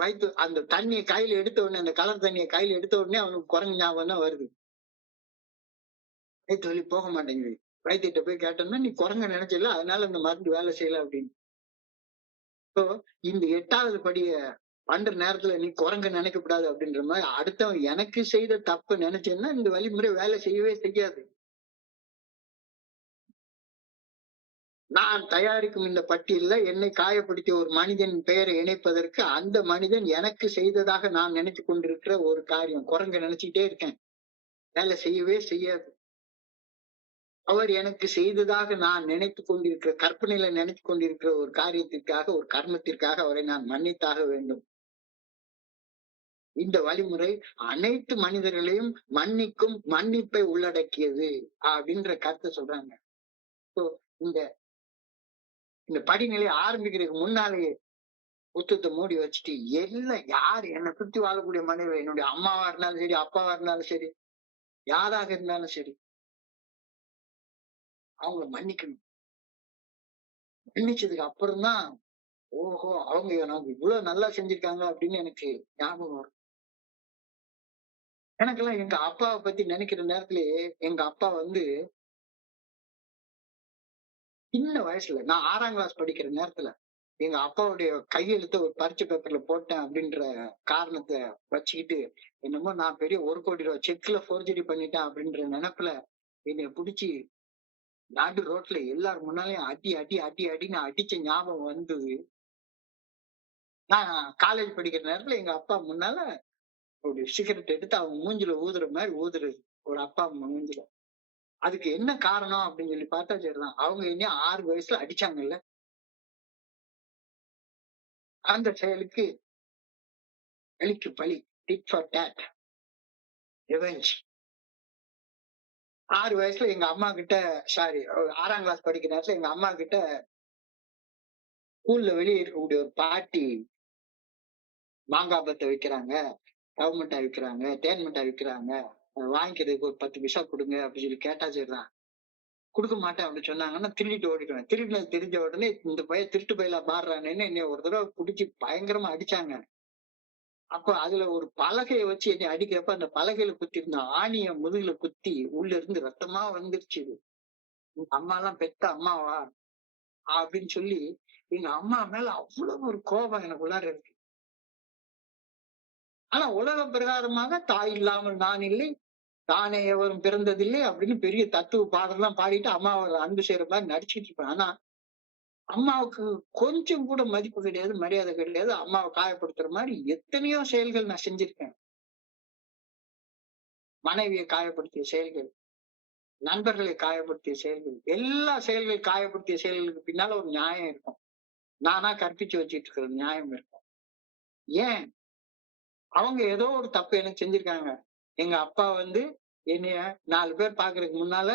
வயிற்று அந்த தண்ணியை கையில எடுத்த உடனே, அந்த கலர் தண்ணியை கையில எடுத்த உடனே அவனுக்கு குரங்கு ஞாபகம் தான் வருது. வயிற்று வலி போக மாட்டேங்குது. வைத்தியிட்ட போய் கேட்டோம்னா, நீ குரங்க நினைச்சல அதனால இந்த மருந்து வேலை செய்யல அப்படின்னு. இப்போ இந்த 8வது படிய பண்ற நேரத்துல நீ குரங்க நினைக்கக்கூடாது அப்படின்ற மாதிரி அடுத்தவன் எனக்கு செய்த தப்பு நினைச்சேன்னா இந்த வழிமுறை வேலை செய்யவே செய்யாது. நான் தயாரிக்கும் இந்த பட்டியல்ல என்னை காயப்படுத்திய ஒரு மனிதன் பெயரை இணைப்பதற்கு அந்த மனிதன் எனக்கு செய்ததாக நான் நினைத்து கொண்டிருக்கிற ஒரு காரியம் குரங்க நினைச்சுக்கிட்டே இருக்கேன். வேலை செய்யவே செய்யாது. அவர் எனக்கு செய்ததாக நான் நினைத்துக் கொண்டிருக்கிற கற்பனையில நினைத்துக் கொண்டிருக்கிற ஒரு காரியத்திற்காக, ஒரு கர்மத்திற்காக அவரை நான் மன்னித்தாக வேண்டும். இந்த வழிமுறை அனைத்து மனிதர்களையும் மன்னிக்கும், மன்னிப்பை உள்ளடக்கியது அப்படின்ற கருத்தை சொல்றாங்க. So, இந்த இந்த படிநிலை ஆரம்பிக்கிறதுக்கு முன்னாலேயே புத்தகத்தை மூடி வச்சுட்டு எல்லாம் யாரு என்னை சுத்தி வாழக்கூடிய மனிதர்கள், என்னுடைய அம்மாவா இருந்தாலும் சரி, அப்பாவா இருந்தாலும் சரி, யாராக இருந்தாலும் சரி, அவங்களை மன்னிக்கணும். மன்னிச்சதுக்கு அப்புறம் தான் ஓஹோ அவங்க நமக்கு இவ்வளவு நல்லா செஞ்சிருக்காங்க அப்படின்னு எனக்கு ஞாபகம் வரும். எனக்கெல்லாம் எங்க அப்பாவை பத்தி நினைக்கிற நேரத்திலேயே எங்க அப்பா வந்து சின்ன வயசுல நான் 6ஆம் கிளாஸ் படிக்கிற நேரத்துல எங்க அப்பாவுடைய கையெழுத்த ஒரு பரீட்சை பேப்பர்ல போட்டேன் அப்படின்ற காரணத்தை வச்சுக்கிட்டு என்னமோ நான் பெரிய 1 கோடி ரூபாய் செக்ல போர்ஜரி பண்ணிட்டேன் அப்படின்ற நினைப்புல என்னை பிடிச்சி நாடு ரோட்ல எல்லாரும் முன்னாலையும் அடி அடி அடி அடின்னு அடிச்ச ஞாபகம் வந்தது. நான் காலேஜ் படிக்கிற நேரத்துல எங்க அப்பா முன்னால ஒரு சிகரெட் எடுத்து அவங்க மூஞ்சில ஊதுற மாதிரி ஊதுறது ஒரு அப்பா அம்மா மூஞ்சில. அதுக்கு என்ன காரணம் அப்படின்னு சொல்லி பார்த்தா சரிதான், அவங்க என்ன 6 வயசுல அடிச்சாங்கல்ல, அந்த செயலுக்கு பழிக்கு பழி, டிட் ஃபார் டேட், ரிவெஞ்ச். 6 வயசுல எங்க அம்மா கிட்ட, சாரி 6ஆம் கிளாஸ் படிக்கிற நேரத்துல எங்க அம்மா கிட்ட ஸ்கூல்ல வெளியே இருக்கக்கூடிய ஒரு பாட்டி மாங்காய் பத்தை விக்கிறாங்க, ரவ மிட்டாய் விக்கிறாங்க, தேன் மிட்டாய் விக்கிறாங்க. வாங்கிக்கிறதுக்கு ஒரு 10 பைசா குடுங்க அப்படின்னு சொல்லி கேட்டா சரிதான். குடுக்க மாட்டேன் அப்படின்னு சொன்னாங்கன்னா திருடிட்டு ஓடிடுவேன். திருடினது தெரிஞ்ச உடனே இந்த பையன் திருட்டு பயலா மாறுறானேன்னு என்னைய ஒரு தடவ புடிச்சு பயங்கரமா அடிச்சாங்க. அப்ப அதுல ஒரு பலகைய வச்சு என்னைய அடிக்கிறப்ப அந்த பலகையில குத்திருந்த ஆணிய முதுகுல குத்தி உள்ள இருந்து ரத்தமா வந்துருச்சு. உங்க அம்மாலாம் பெத்த அம்மாவா? அப்படின்னு சொல்லி எங்க அம்மா மேல அவ்வளவு ஒரு கோபம் எனக்குள்ளார இருக்கு. ஆனா உலக பிரகாரமாக தாய் இல்லாமல் நான் இல்லை, தானே எவரும் பிறந்ததில்லை அப்படின்னு பெரிய தத்துவ பாடல்லாம் பாடிட்டு அம்மாவை அன்பு செய்யற மாதிரி நடிச்சிட்டு இருப்பேன். ஆனா அம்மாவுக்கு கொஞ்சம் கூட மதிப்பு கிடையாது, மரியாதை கிடையாது. அம்மாவை காயப்படுத்துற மாதிரி எத்தனையோ செயல்கள் நான் செஞ்சிருக்கேன். மனைவியை காயப்படுத்திய செயல்கள், நண்பர்களை காயப்படுத்திய செயல்கள், எல்லா செயல்கள் காயப்படுத்திய செயல்களுக்கு பின்னால ஒரு நியாயம் இருக்கும். நானா கற்பிச்சு வச்சுட்டு இருக்கிற நியாயம் இருக்கும். ஏன்? அவங்க ஏதோ ஒரு தப்பு எனக்கு செஞ்சிருக்காங்க. எங்க அப்பா வந்து என்னைய 4 பேர் பாக்குறதுக்கு முன்னால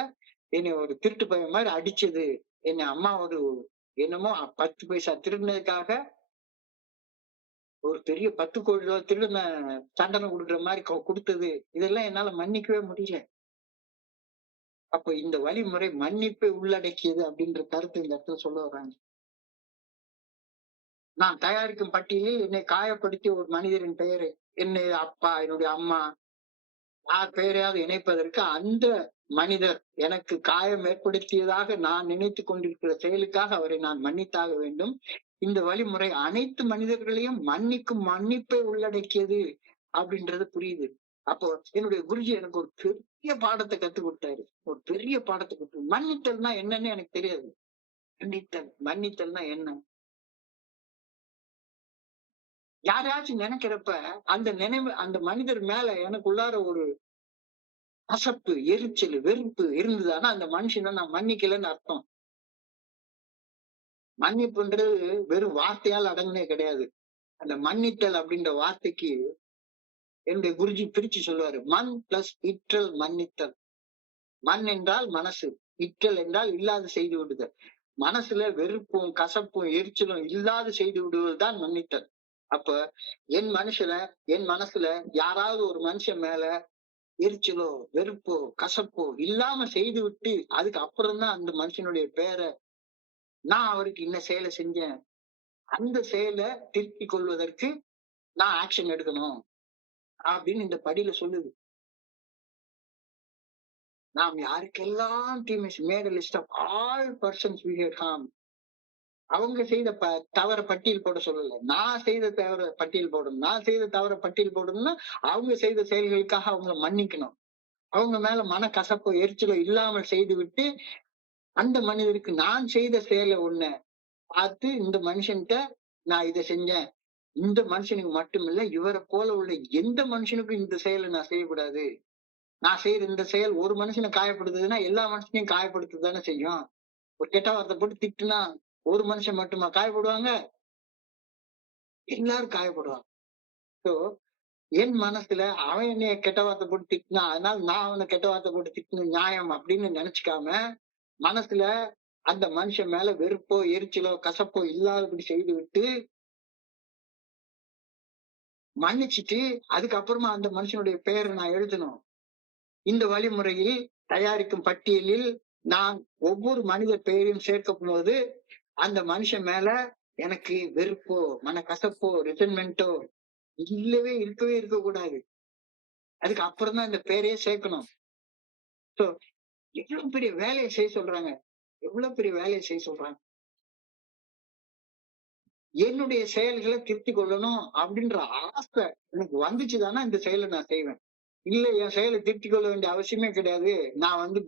என்னைய ஒரு திருட்டு பையன் மாதிரி அடிச்சது. என்னை அம்மா ஒரு என்னமோ 10 பைசா திருடினதுக்காக ஒரு பெரிய 10 கோடி ரூபாய் திருடின தண்டனை குடுக்குற மாதிரி குடுத்தது. இதெல்லாம் என்னால மன்னிக்கவே முடியல. அப்ப இந்த வழிமுறை மன்னிப்பை உள்ளடக்கியது அப்படின்ற கருத்து இந்த இடத்துல சொல்ல வர்றாங்க. நான் தயாரிக்கும் பட்டியலில் என்னை காயப்படுத்திய ஒரு மனிதரின் பெயரை, என்னுடைய அப்பா, என்னுடைய அம்மா, யார் பெயரையாவது இணைப்பதற்கு அந்த மனிதர் எனக்கு காயம் ஏற்படுத்தியதாக நான் நினைத்துக் கொண்டிருக்கிற செயலுக்காக அவரை நான் மன்னித்தாக வேண்டும். இந்த வழிமுறை அனைத்து மனிதர்களையும் மன்னிக்கும் மன்னிப்பை உள்ளடக்கியது அப்படின்றது புரியுது. அப்போ என்னுடைய குருஜி எனக்கு ஒரு பெரிய பாடத்தை கத்துக் கொடுத்தாரு. ஒரு பெரிய பாடத்தை மன்னித்தல்னா என்னன்னு எனக்கு தெரியாது. மன்னித்தல்னா என்ன? யாரையாச்சும் நினைக்கிறப்ப அந்த நினைவு அந்த மனிதர் மேல எனக்குள்ளார ஒரு கசப்பு, எரிச்சல், வெறுப்பு இருந்ததுன்னா அந்த மனுஷனை நான் மன்னிக்கலைன்னு அர்த்தம். மன்னிப்புன்றது வெறும் வார்த்தையால் அடங்குனே கிடையாது. அந்த மன்னித்தல் அப்படின்ற வார்த்தைக்கு என்னுடைய குருஜி பிரிச்சு சொல்லுவாரு. மண் பிளஸ் இற்றல் மன்னித்தல். மண் என்றால் மனசு, இற்றல் என்றால் இல்லாது செய்து விடுதல். மனசுல வெறுப்பும், கசப்பும், எரிச்சலும் இல்லாது செய்து விடுவதுதான் மன்னித்தல். அப்ப என் மனசுல யாராவது ஒரு மனுஷன் மேல எரிச்சலோ, வெறுப்போ, கசப்போ இல்லாம செய்து விட்டு அதுக்கு அப்புறம் தான் அந்த மனுஷனுடைய பேரை நான் அவருக்கு இந்த செயலை செஞ்சேன். அந்த செயலை திருத்திக் கொள்வதற்கு நான் ஆக்ஷன் எடுக்கணும் அப்படின்னு இந்த படியில சொல்லுது. நாம் யாருக்கெல்லாம் தீமை mat a list of all persons we had harmed. அவங்க செய்த தவற பட்டியல் போட சொல்லல. நான் செய்த தவற பட்டியல் போடணும். நான் செய்த தவற பட்டியல் போடணும்னா அவங்க செய்த செயல்களுக்காக அவங்கள மன்னிக்கணும். அவங்க மேல மனக்கசப்போ, எரிச்சலோ இல்லாமல் செய்து விட்டு அந்த மனிதருக்கு நான் செய்த செயலை ஒண்ண பார்த்து இந்த மனுஷன்கிட்ட நான் இதை செஞ்சேன். இந்த மனுஷனுக்கு மட்டுமில்ல, இவரை போல உள்ள எந்த மனுஷனுக்கும் இந்த செயலை நான் செய்யக்கூடாது. நான் செய்யற இந்த செயல் ஒரு மனுஷனை காயப்படுத்துதுன்னா எல்லா மனுஷனையும் காயப்படுத்துதானே செய்யும். ஒரு கெட்ட வார்த்தை போட்டு திட்டுனா ஒரு மனுஷன் மட்டுமா காயப்படுவாங்க? எல்லாரும் காயப்படுவாங்க. சோ என் மனசுல அவன் என்னைய கெட்ட வார்த்தை போட்டு திட்டினா அதனால நான் அவனை கெட்ட வார்த்தை போட்டு திட்டின நியாயம் அப்படின்னு நினைச்சுக்காம மனசுல அந்த மனுஷன் மேல வெறுப்போ, எரிச்சலோ, கசப்போ இல்லாதபடி செய்து விட்டு மன்னிச்சுட்டு அதுக்கப்புறமா அந்த மனுஷனுடைய பெயரை நான் எழுதணும். இந்த வழிமுறையில் தயாரிக்கும் பட்டியலில் நான் ஒவ்வொரு மனிதர் பெயரையும் சேர்க்கும் போது அந்த மனுஷன் மேல எனக்கு வெறுப்போ, மனக்கசப்போ, ரிசன்மெண்டோ இருக்கவே இருக்கக்கூடாது. அதுக்கு அப்புறம் தான் இந்த பேரையே சேர்க்கணும். சோ எவ்வளவு பெரிய வேலையை செய்ய சொல்றாங்க. எவ்வளவு பெரிய வேலையை செய்ய சொல்றாங்க. என்னுடைய செயல்களை திருத்திக் கொள்ளணும் அப்படின்ற ஆசை எனக்கு வந்துச்சுதானா இந்த செயலை நான் செய்வேன். இல்ல என் செயலை திருத்திக் கொள்ள வேண்டிய அவசியமே கிடையாது. நான் வந்து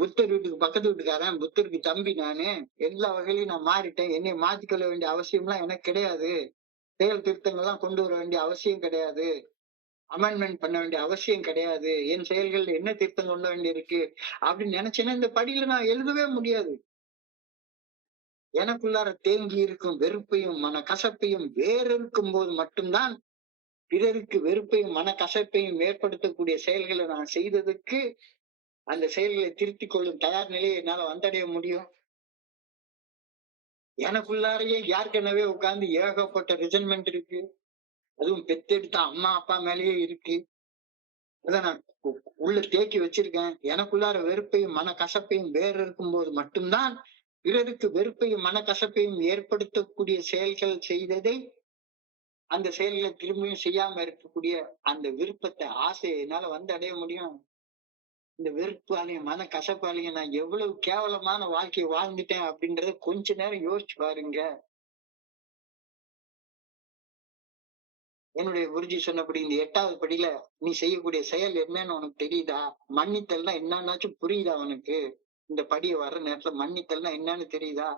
புத்தர் வீட்டுக்கு பக்கத்து வீட்டுக்காரன், புத்தருக்கு தம்பி நானு, எல்லா வகையிலையும் நான் மாறிட்டேன். என்னை மாத்திக்கொள்ள வேண்டிய அவசியம் எல்லாம் எனக்கு கிடையாது. செயல் திருத்தங்கள்லாம் கொண்டு வர வேண்டிய அவசியம் கிடையாது. அமெண்ட்மெண்ட் பண்ண வேண்டிய அவசியம் கிடையாது. என் செயல்கள்ல என்ன திருத்தம் கொள்ள வேண்டியிருக்கு அப்படின்னு நினைச்சேன்னா இந்த படியில நான் எழுதவே முடியாது. எனக்குள்ளார தேங்கி இருக்கும் வெறுப்பையும் மனக்கசப்பையும் வேறறுக்கும் போது மட்டும்தான் பிறருக்கு வெறுப்பையும் மனக்கசப்பையும் ஏற்படுத்தக்கூடிய செயல்களை நான் செய்ததுக்கு அந்த செயல்களை திருத்திக் கொள்ளும் தயார் நிலையை என்னால வந்தடைய முடியும். எனக்குள்ளாரையே ஏற்கனவே உட்கார்ந்து ஏகப்பட்ட ரிசன்மெண்ட் இருக்கு, அதுவும் பெத்தெடுத்த அம்மா அப்பா மேலேயே இருக்கு. அத நான் உள்ள தேக்கி வச்சிருக்கேன். எனக்குள்ளார வெறுப்பையும் மனக்கசப்பையும் வேர் இருக்கும்போது மட்டும்தான் பிறருக்கு வெறுப்பையும் மனக்கசப்பையும் ஏற்படுத்தக்கூடிய செயல்கள் செய்ததை, அந்த செயல்களை திரும்பியும் செய்யாம இருக்கக்கூடிய அந்த விருப்பத்தை, ஆசையை என்னால வந்து அடைய முடியும். இந்த வெறுப்பாலையும் மனக்கசப்பாலையும் நான் எவ்வளவு கேவலமான வாழ்க்கைய வாழ்ந்துட்டேன் அப்படின்றத கொஞ்ச நேரம் யோசிச்சு பாருங்க. என்னுடைய குருஜி சொன்னபடி இந்த 8வது படியில நீ செய்யக்கூடிய செயல் என்னன்னு உனக்கு தெரியுதா? மன்னித்தல்னா என்னன்னாச்சும் புரியுதா உனக்கு? இந்த படிய வர்ற நேரத்துல மன்னித்தல்னா என்னன்னு தெரியுதா?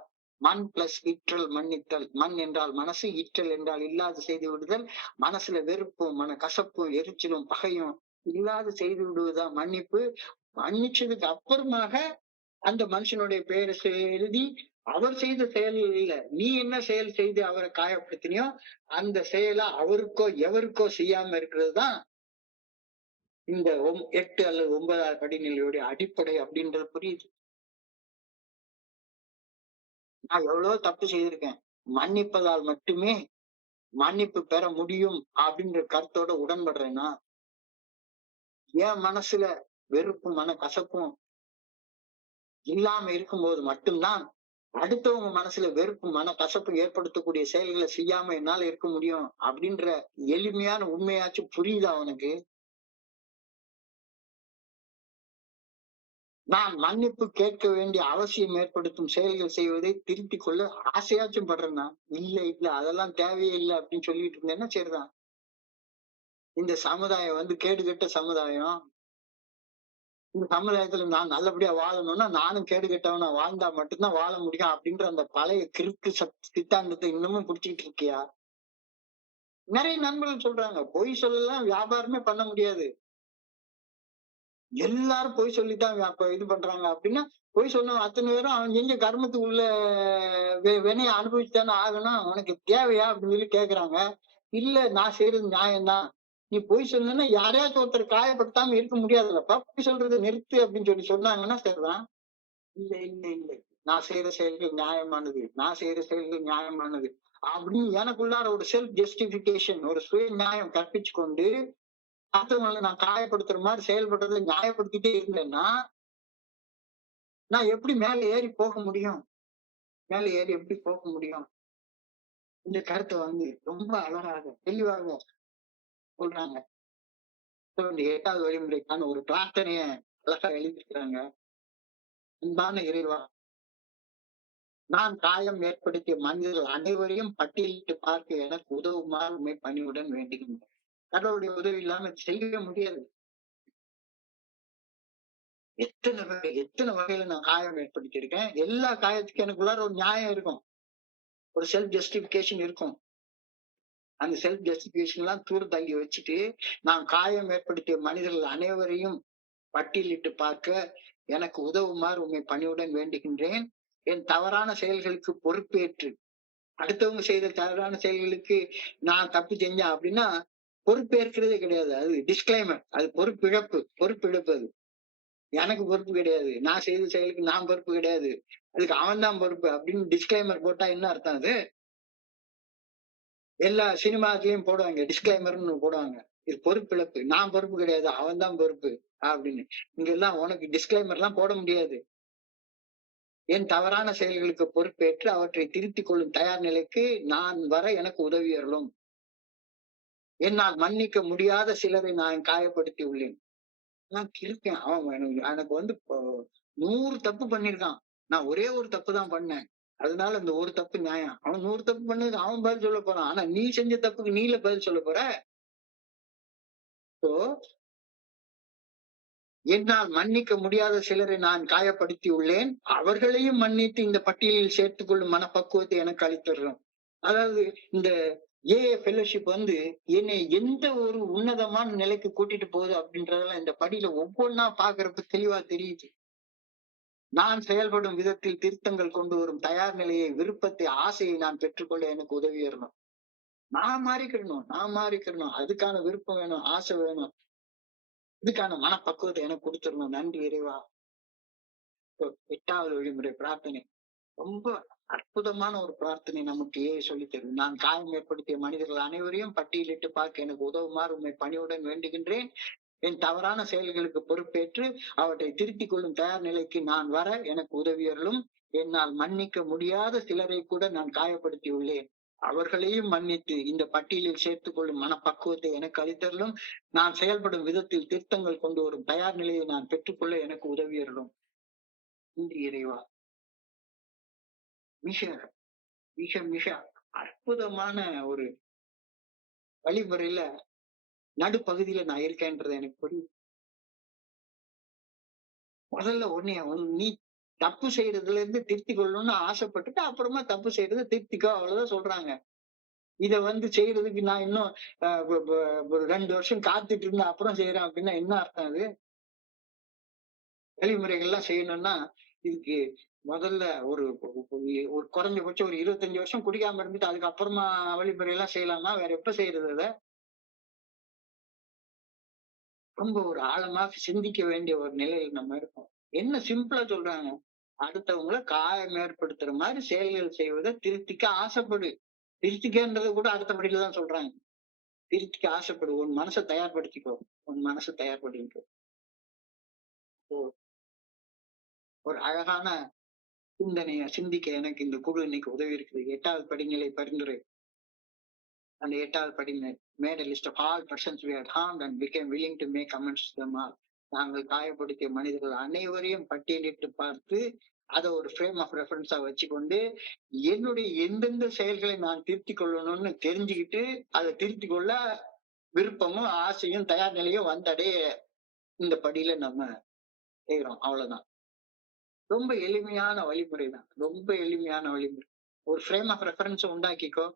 மன் பிளஸ் இற்றல் மன்னித்தல். மன் என்றால் மனசு, இற்றல் என்றால் இல்லாது செய்து விடுதல். மனசுல வெறுப்பும், கசப்பும், எரிச்சலும், பகையும் இல்லாது செய்து விடுவதுதான் மன்னிப்பு. மன்னிச்சதுக்கு அப்புறமாக அந்த மனுஷனுடைய பெயரை எழுதி அவர் செய்த செயல் இல்ல. நீ என்ன செயல் செய்து அவரை காயப்படுத்தினியோ அந்த செயலை அவருக்கோ எவருக்கோ செய்யாம இருக்கிறது தான் இந்த 8 அல்லது 9வது படிநிலையுடைய அடிப்படை அப்படின்றது புரியுது. நான் எவ்வளவோ தப்பு செய்திருக்கேன். மன்னிப்பதால் மட்டுமே மன்னிப்பு பெற முடியும் அப்படின்ற கருத்தோட உடன்படுறேன்னா, என் மனசுல வெறுப்பும் கசப்பும் இல்லாம இருக்கும்போது மட்டும்தான் அடுத்தவங்க மனசுல வெறுப்பும் கசப்பு ஏற்படுத்தக்கூடிய செயல்களை செய்யாம என்னால இருக்க முடியும் அப்படின்ற எளிமையான உண்மையாச்சும் புரியுதா அவனுக்கு? நான் மன்னிப்பு கேட்க வேண்டிய அவசியம் ஏற்படுத்தும் செயல்கள் செய்வதை திருத்திக் கொள்ள ஆசையாச்சும் படுறேன்னா, இல்ல இல்ல அதெல்லாம் தேவையே இல்லை அப்படின்னு சொல்லிட்டு இருந்தேன்னா சரிதான். இந்த சமுதாயம் வந்து கேடுகெட்ட சமுதாயம். இந்த சமுதாயத்துல நான் நல்லபடியா வாழணும்னா நானும் கேடுகெட்டவனா வாழ்ந்தா மட்டும்தான் வாழ முடியும் அப்படின்ற அந்த பழைய கிறுக்கு சித்தாந்தத்தை இன்னமும் புடிச்சிட்டு இருக்கியா? நிறைய நண்பர்கள் சொல்றாங்க பொய் சொல்லலாம் வியாபாரமே பண்ண முடியாது. எல்லாரும் பொய் சொல்லித்தான் அப்ப இது பண்றாங்க அப்படின்னா, பொய் சொன்ன அத்தனை பேரும் அவன் செஞ்ச கர்மத்துக்கு உள்ள வினைய அனுபவிச்சுதானே ஆகணும். உனக்கு தேவையா அப்படின்னு சொல்லி கேக்குறாங்க. இல்ல நான் செய்யறது நியாயம்தான். நீ பொய் சொன்னேன்னா யாரையாச்சும் ஒருத்தர் காயப்படுத்தாம இருக்க முடியாதுல்லப்பா. பொய் சொல்றதை நிறுத்து அப்படின்னு சொல்லி சொன்னாங்கன்னா சரிதான். இல்ல இல்ல இல்ல. நான் செய்யற செயல்கள் நியாயமானது. நான் செய்யற செயல்கள் நியாயமானது. அப்படின்னு எனக்குள்ளார ஒரு செல்ஃப் ஜஸ்டிபிகேஷன், ஒரு சுய நியாயம் கற்பிச்சு கொண்டு அடுத்தவங்களை நான் காயப்படுத்துற மாதிரி செயல்படுறதை நியாயப்படுத்திட்டே இருந்தேன்னா, நான் எப்படி மேல ஏறி போக முடியும்? மேல ஏறி எப்படி போக முடியும்? இந்த கருத்தை வந்து ரொம்ப அழகாக, தெளிவாக சொல்றாங்க. இந்த 8வது வழிமுறைக்கான ஒரு பிரார்த்தனைய அழகா எழுதியிருக்கிறாங்க. அன்பான இறைவா, நான் காயம் ஏற்படுத்திய மனிதர்கள் அனைவரையும் பட்டியலிட்டு பார்க்க எனக்கு உதவுமாறு உண்மை பணிவுடன் வேண்டுகின்றேன். கடவுளுடைய உதவி இல்லாம செய்யவே முடியாது. எத்தனை வகையில நான் காயம் ஏற்படுத்தியிருக்கேன். எல்லா காயத்துக்கும் எனக்குள்ளார ஒரு நியாயம் இருக்கும். ஒரு செல்ஃப் ஜஸ்டிபிகேஷன் இருக்கும். அந்த செல்ஃப் ஜஸ்டிபிகேஷன் எல்லாம் தூர தள்ளி வச்சுட்டு, நான் காயம் ஏற்படுத்திய மனிதர்கள் அனைவரையும் பட்டியலிட்டு பார்க்க எனக்கு உதவுமாறு உண்மை பணிவுடன் வேண்டுகின்றேன். என் தவறான செயல்களுக்கு பொறுப்பேற்று அடுத்தவங்க செய்த தவறான செயல்களுக்கு நான் தப்பு செஞ்சேன் அப்படின்னா பொறுப்பேற்கிறதே கிடையாது. அது டிஸ்கிளைமர். அது பொறுப்பிழப்பு அது. எனக்கு பொறுப்பு கிடையாது. நான் செய்த செயலுக்கு நான் பொறுப்பு கிடையாது. அதுக்கு அவன் தான் பொறுப்பு அப்படின்னு டிஸ்கிளைமர் போட்டா என்ன அர்த்தம் அது? எல்லா சினிமாக்களையும் போடுவாங்க. டிஸ்கிளைமர்னு போடுவாங்க. இது பொறுப்பிழப்பு. நான் பொறுப்பு கிடையாது. அவன் தான் பொறுப்பு அப்படின்னு. இங்கெல்லாம் உனக்கு டிஸ்கிளைமர் எல்லாம் போட முடியாது. என் தவறான செயல்களுக்கு பொறுப்பேற்று அவற்றை திருத்திக் கொள்ளும் தயார் நிலைக்கு நான் வர எனக்கு உதவி அருளும். என்னால் மன்னிக்க முடியாத சிலரை நான் காயப்படுத்தி உள்ளேன். நான் இருக்கேன். அவன் எனக்கு வந்து 100 தப்பு பண்ணிருக்கான். நான் ஒரே ஒரு தப்பு தான் பண்ணேன். அதனால இந்த ஒரு தப்பு நியாயம். அவன் 100 தப்பு பண்ணதுக்கு அவன் பதில் சொல்ல போறான். ஆனா நீ செஞ்ச தப்புக்கு நீல பதில் சொல்ல போற. இப்போ என்னால் மன்னிக்க முடியாத சிலரை நான் காயப்படுத்தி உள்ளேன். அவர்களையும் மன்னித்து இந்த பட்டியலில் சேர்த்துக் கொள்ளும் மனப்பக்குவத்தை எனக்கு அளித்துடுறோம். அதாவது இந்த ஃபெலோஷிப் வந்து என்னை எந்த ஒரு உன்னதமான நிலைக்கு கூட்டிட்டு போகுது அப்படின்றதெல்லாம் இந்த படியில ஒவ்வொன்னா பாக்குறப்ப தெளிவா தெரியுது. நான் செயல்படும் விதத்தில் திருத்தங்கள் கொண்டு வரும் தயார் நிலையை, விருப்பத்தை, ஆசையை நான் பெற்றுக்கொள்ள எனக்கு உதவி வரணும். நான் மாறிக்கிடணும். அதுக்கான விருப்பம் வேணும், ஆசை வேணும். இதுக்கான மனப்பக்குவத்தை எனக்கு கொடுத்துடணும். நன்றி இறைவா. 8வது வழிமுறை பிரார்த்தனை. ரொம்ப அற்புதமான ஒரு பிரார்த்தனை நமக்கு சொல்லித் தரும். நான் காயம் ஏற்படுத்திய மனிதர்கள் அனைவரையும் பட்டியலிட்டு பார்க்க எனக்கு உதவுமாறு உம்மை பணிவுடன் வேண்டுகின்றேன். என் தவறான செயல்களுக்கு பொறுப்பேற்று அவற்றை திருத்திக் கொள்ளும் தயார் நிலைக்கு நான் வர எனக்கு உதவியருளும். என்னால் மன்னிக்க முடியாத சிலரை கூட நான் காயப்படுத்தி உள்ளேன். அவர்களையும் மன்னித்து இந்த பட்டியலில் சேர்த்துக் கொள்ளும் மனப்பக்குவத்தை எனக்கு அளித்தருளும். நான் செயல்படும் விதத்தில் திருத்தங்கள் கொண்டு வரும் தயார் நிலையை நான் பெற்றுக்கொள்ள எனக்கு உதவியருளும். நன்றி இறைவா. மிக மிக மிக அற்புதமான ஒரு வழிமுறையில நடுப்பகுதியில நான் இருக்கேன்றது எனக்கு புரியுது. முதல்ல நீ தப்பு செய்யறதுல இருந்து திருத்திக் கொள்ளணும்னு ஆசைப்பட்டுட்டு அப்புறமா தப்பு செய்யறதை திருத்திக்கோ, அவ்வளவுதான் சொல்றாங்க. இத செய்யறதுக்கு நான் இன்னும் ஒரு 2 வருஷம் காத்துட்டு இருந்தேன் அப்புறம் செய்யறேன் அப்படின்னா என்ன அர்த்தம் அது? வழிமுறைகள்லாம் செய்யணும்னா இதுக்கு முதல்ல ஒரு ஒரு குறைஞ்சபட்சம் ஒரு 25 வருஷம் குடிக்காம இருந்துட்டு அதுக்கப்புறமா வழிமுறை எல்லாம் செய்யலாமா? வேற எப்ப செய்யறது அத? ரொம்ப ஒரு ஆழமா சிந்திக்க வேண்டிய ஒரு நிலையில் நம்ம இருக்கோம். என்ன சிம்பிளா சொல்றாங்க, அடுத்தவங்கள காயம் ஏற்படுத்துற மாதிரி செயல்கள் செய்வதை திருத்திக்க ஆசைப்படு. திருத்திக்கன்றது கூட அடுத்தபடியில தான் சொல்றாங்க. திருத்திக்க ஆசைப்படு. உன் மனசை தயார்படுத்திக்கோ. உன் மனசை தயார்படுத்திக்கோ. ஓ, ஒரு அழகான சிந்தனைய சிந்திக்க எனக்கு இந்த குழு இன்னைக்கு உதவி இருக்குது. 8வது படிநிலை பரிந்துரை. அந்த 8வது படிநிலை made a list of all persons we had harmed and became willing to make amends to them all. நாங்கள் காயப்படுத்திய மனிதர்கள் அனைவரையும் பட்டியலிட்டு பார்த்து அதை ஒரு ஃப்ரேம் ஆஃப் ரெஃபரன்ஸா வச்சுக்கொண்டு என்னுடைய எந்தெந்த செயல்களை நான் திருத்திக் கொள்ளணும்னு தெரிஞ்சுக்கிட்டு அதை திருத்திக் கொள்ள விருப்பமும் ஆசையும் தயார் நிலையும் வந்தடைய இந்த படியில நம்ம செய்யறோம். அவ்வளவுதான். ரொம்ப எளிமையான வழிமுறை தான். ரொம்ப எளிமையான வழிமுறை. ஒரு ஃப்ரேம் ஆஃப் ரெஃபரன்ஸ் உண்டாக்கிக்கோ.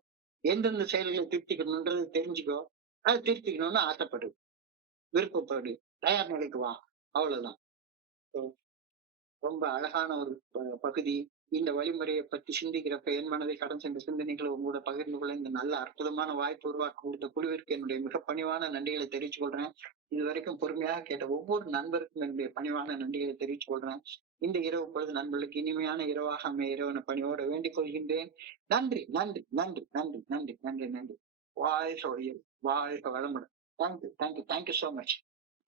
எந்தெந்த செயல்களை திருத்திக்கணும்ன்றது தெரிஞ்சுக்கோ. அதை திருத்திக்கணும்னு ஆசைப்படு, விருப்பப்படு, தயார் நிலைக்கு வா. அவ்வளவுதான். ரொம்ப அழகான ஒரு பகுதி. இந்த வழிமுறையை பத்தி சிந்திக்கிறப்ப என் மனதை கடன் சென்ற சிந்தனைகளை உங்களோட பகிர்ந்து கொள்ள இந்த நல்ல அற்புதமான வாய்ப்பு உருவாக்கி கொடுத்த குழுவிற்கு என்னுடைய மிக பணிவான நன்றிகளை தெரிவித்துக் கொள்றேன். இதுவரைக்கும் பொறுமையாக கேட்ட ஒவ்வொரு நண்பருக்கும் என்னுடைய பணிவான நன்றிகளை தெரிவித்துக் கொள்றேன். இந்த இரவு பொழுது நண்பர்களுக்கு இனிமையான இரவாக அமைய இறைவன பணியோட வேண்டிக் கொள்கின்றேன். நன்றி நன்றி நன்றி நன்றி நன்றி நன்றி நன்றி. வாழ்க வளமுடன். Thank you thank you thank you so much.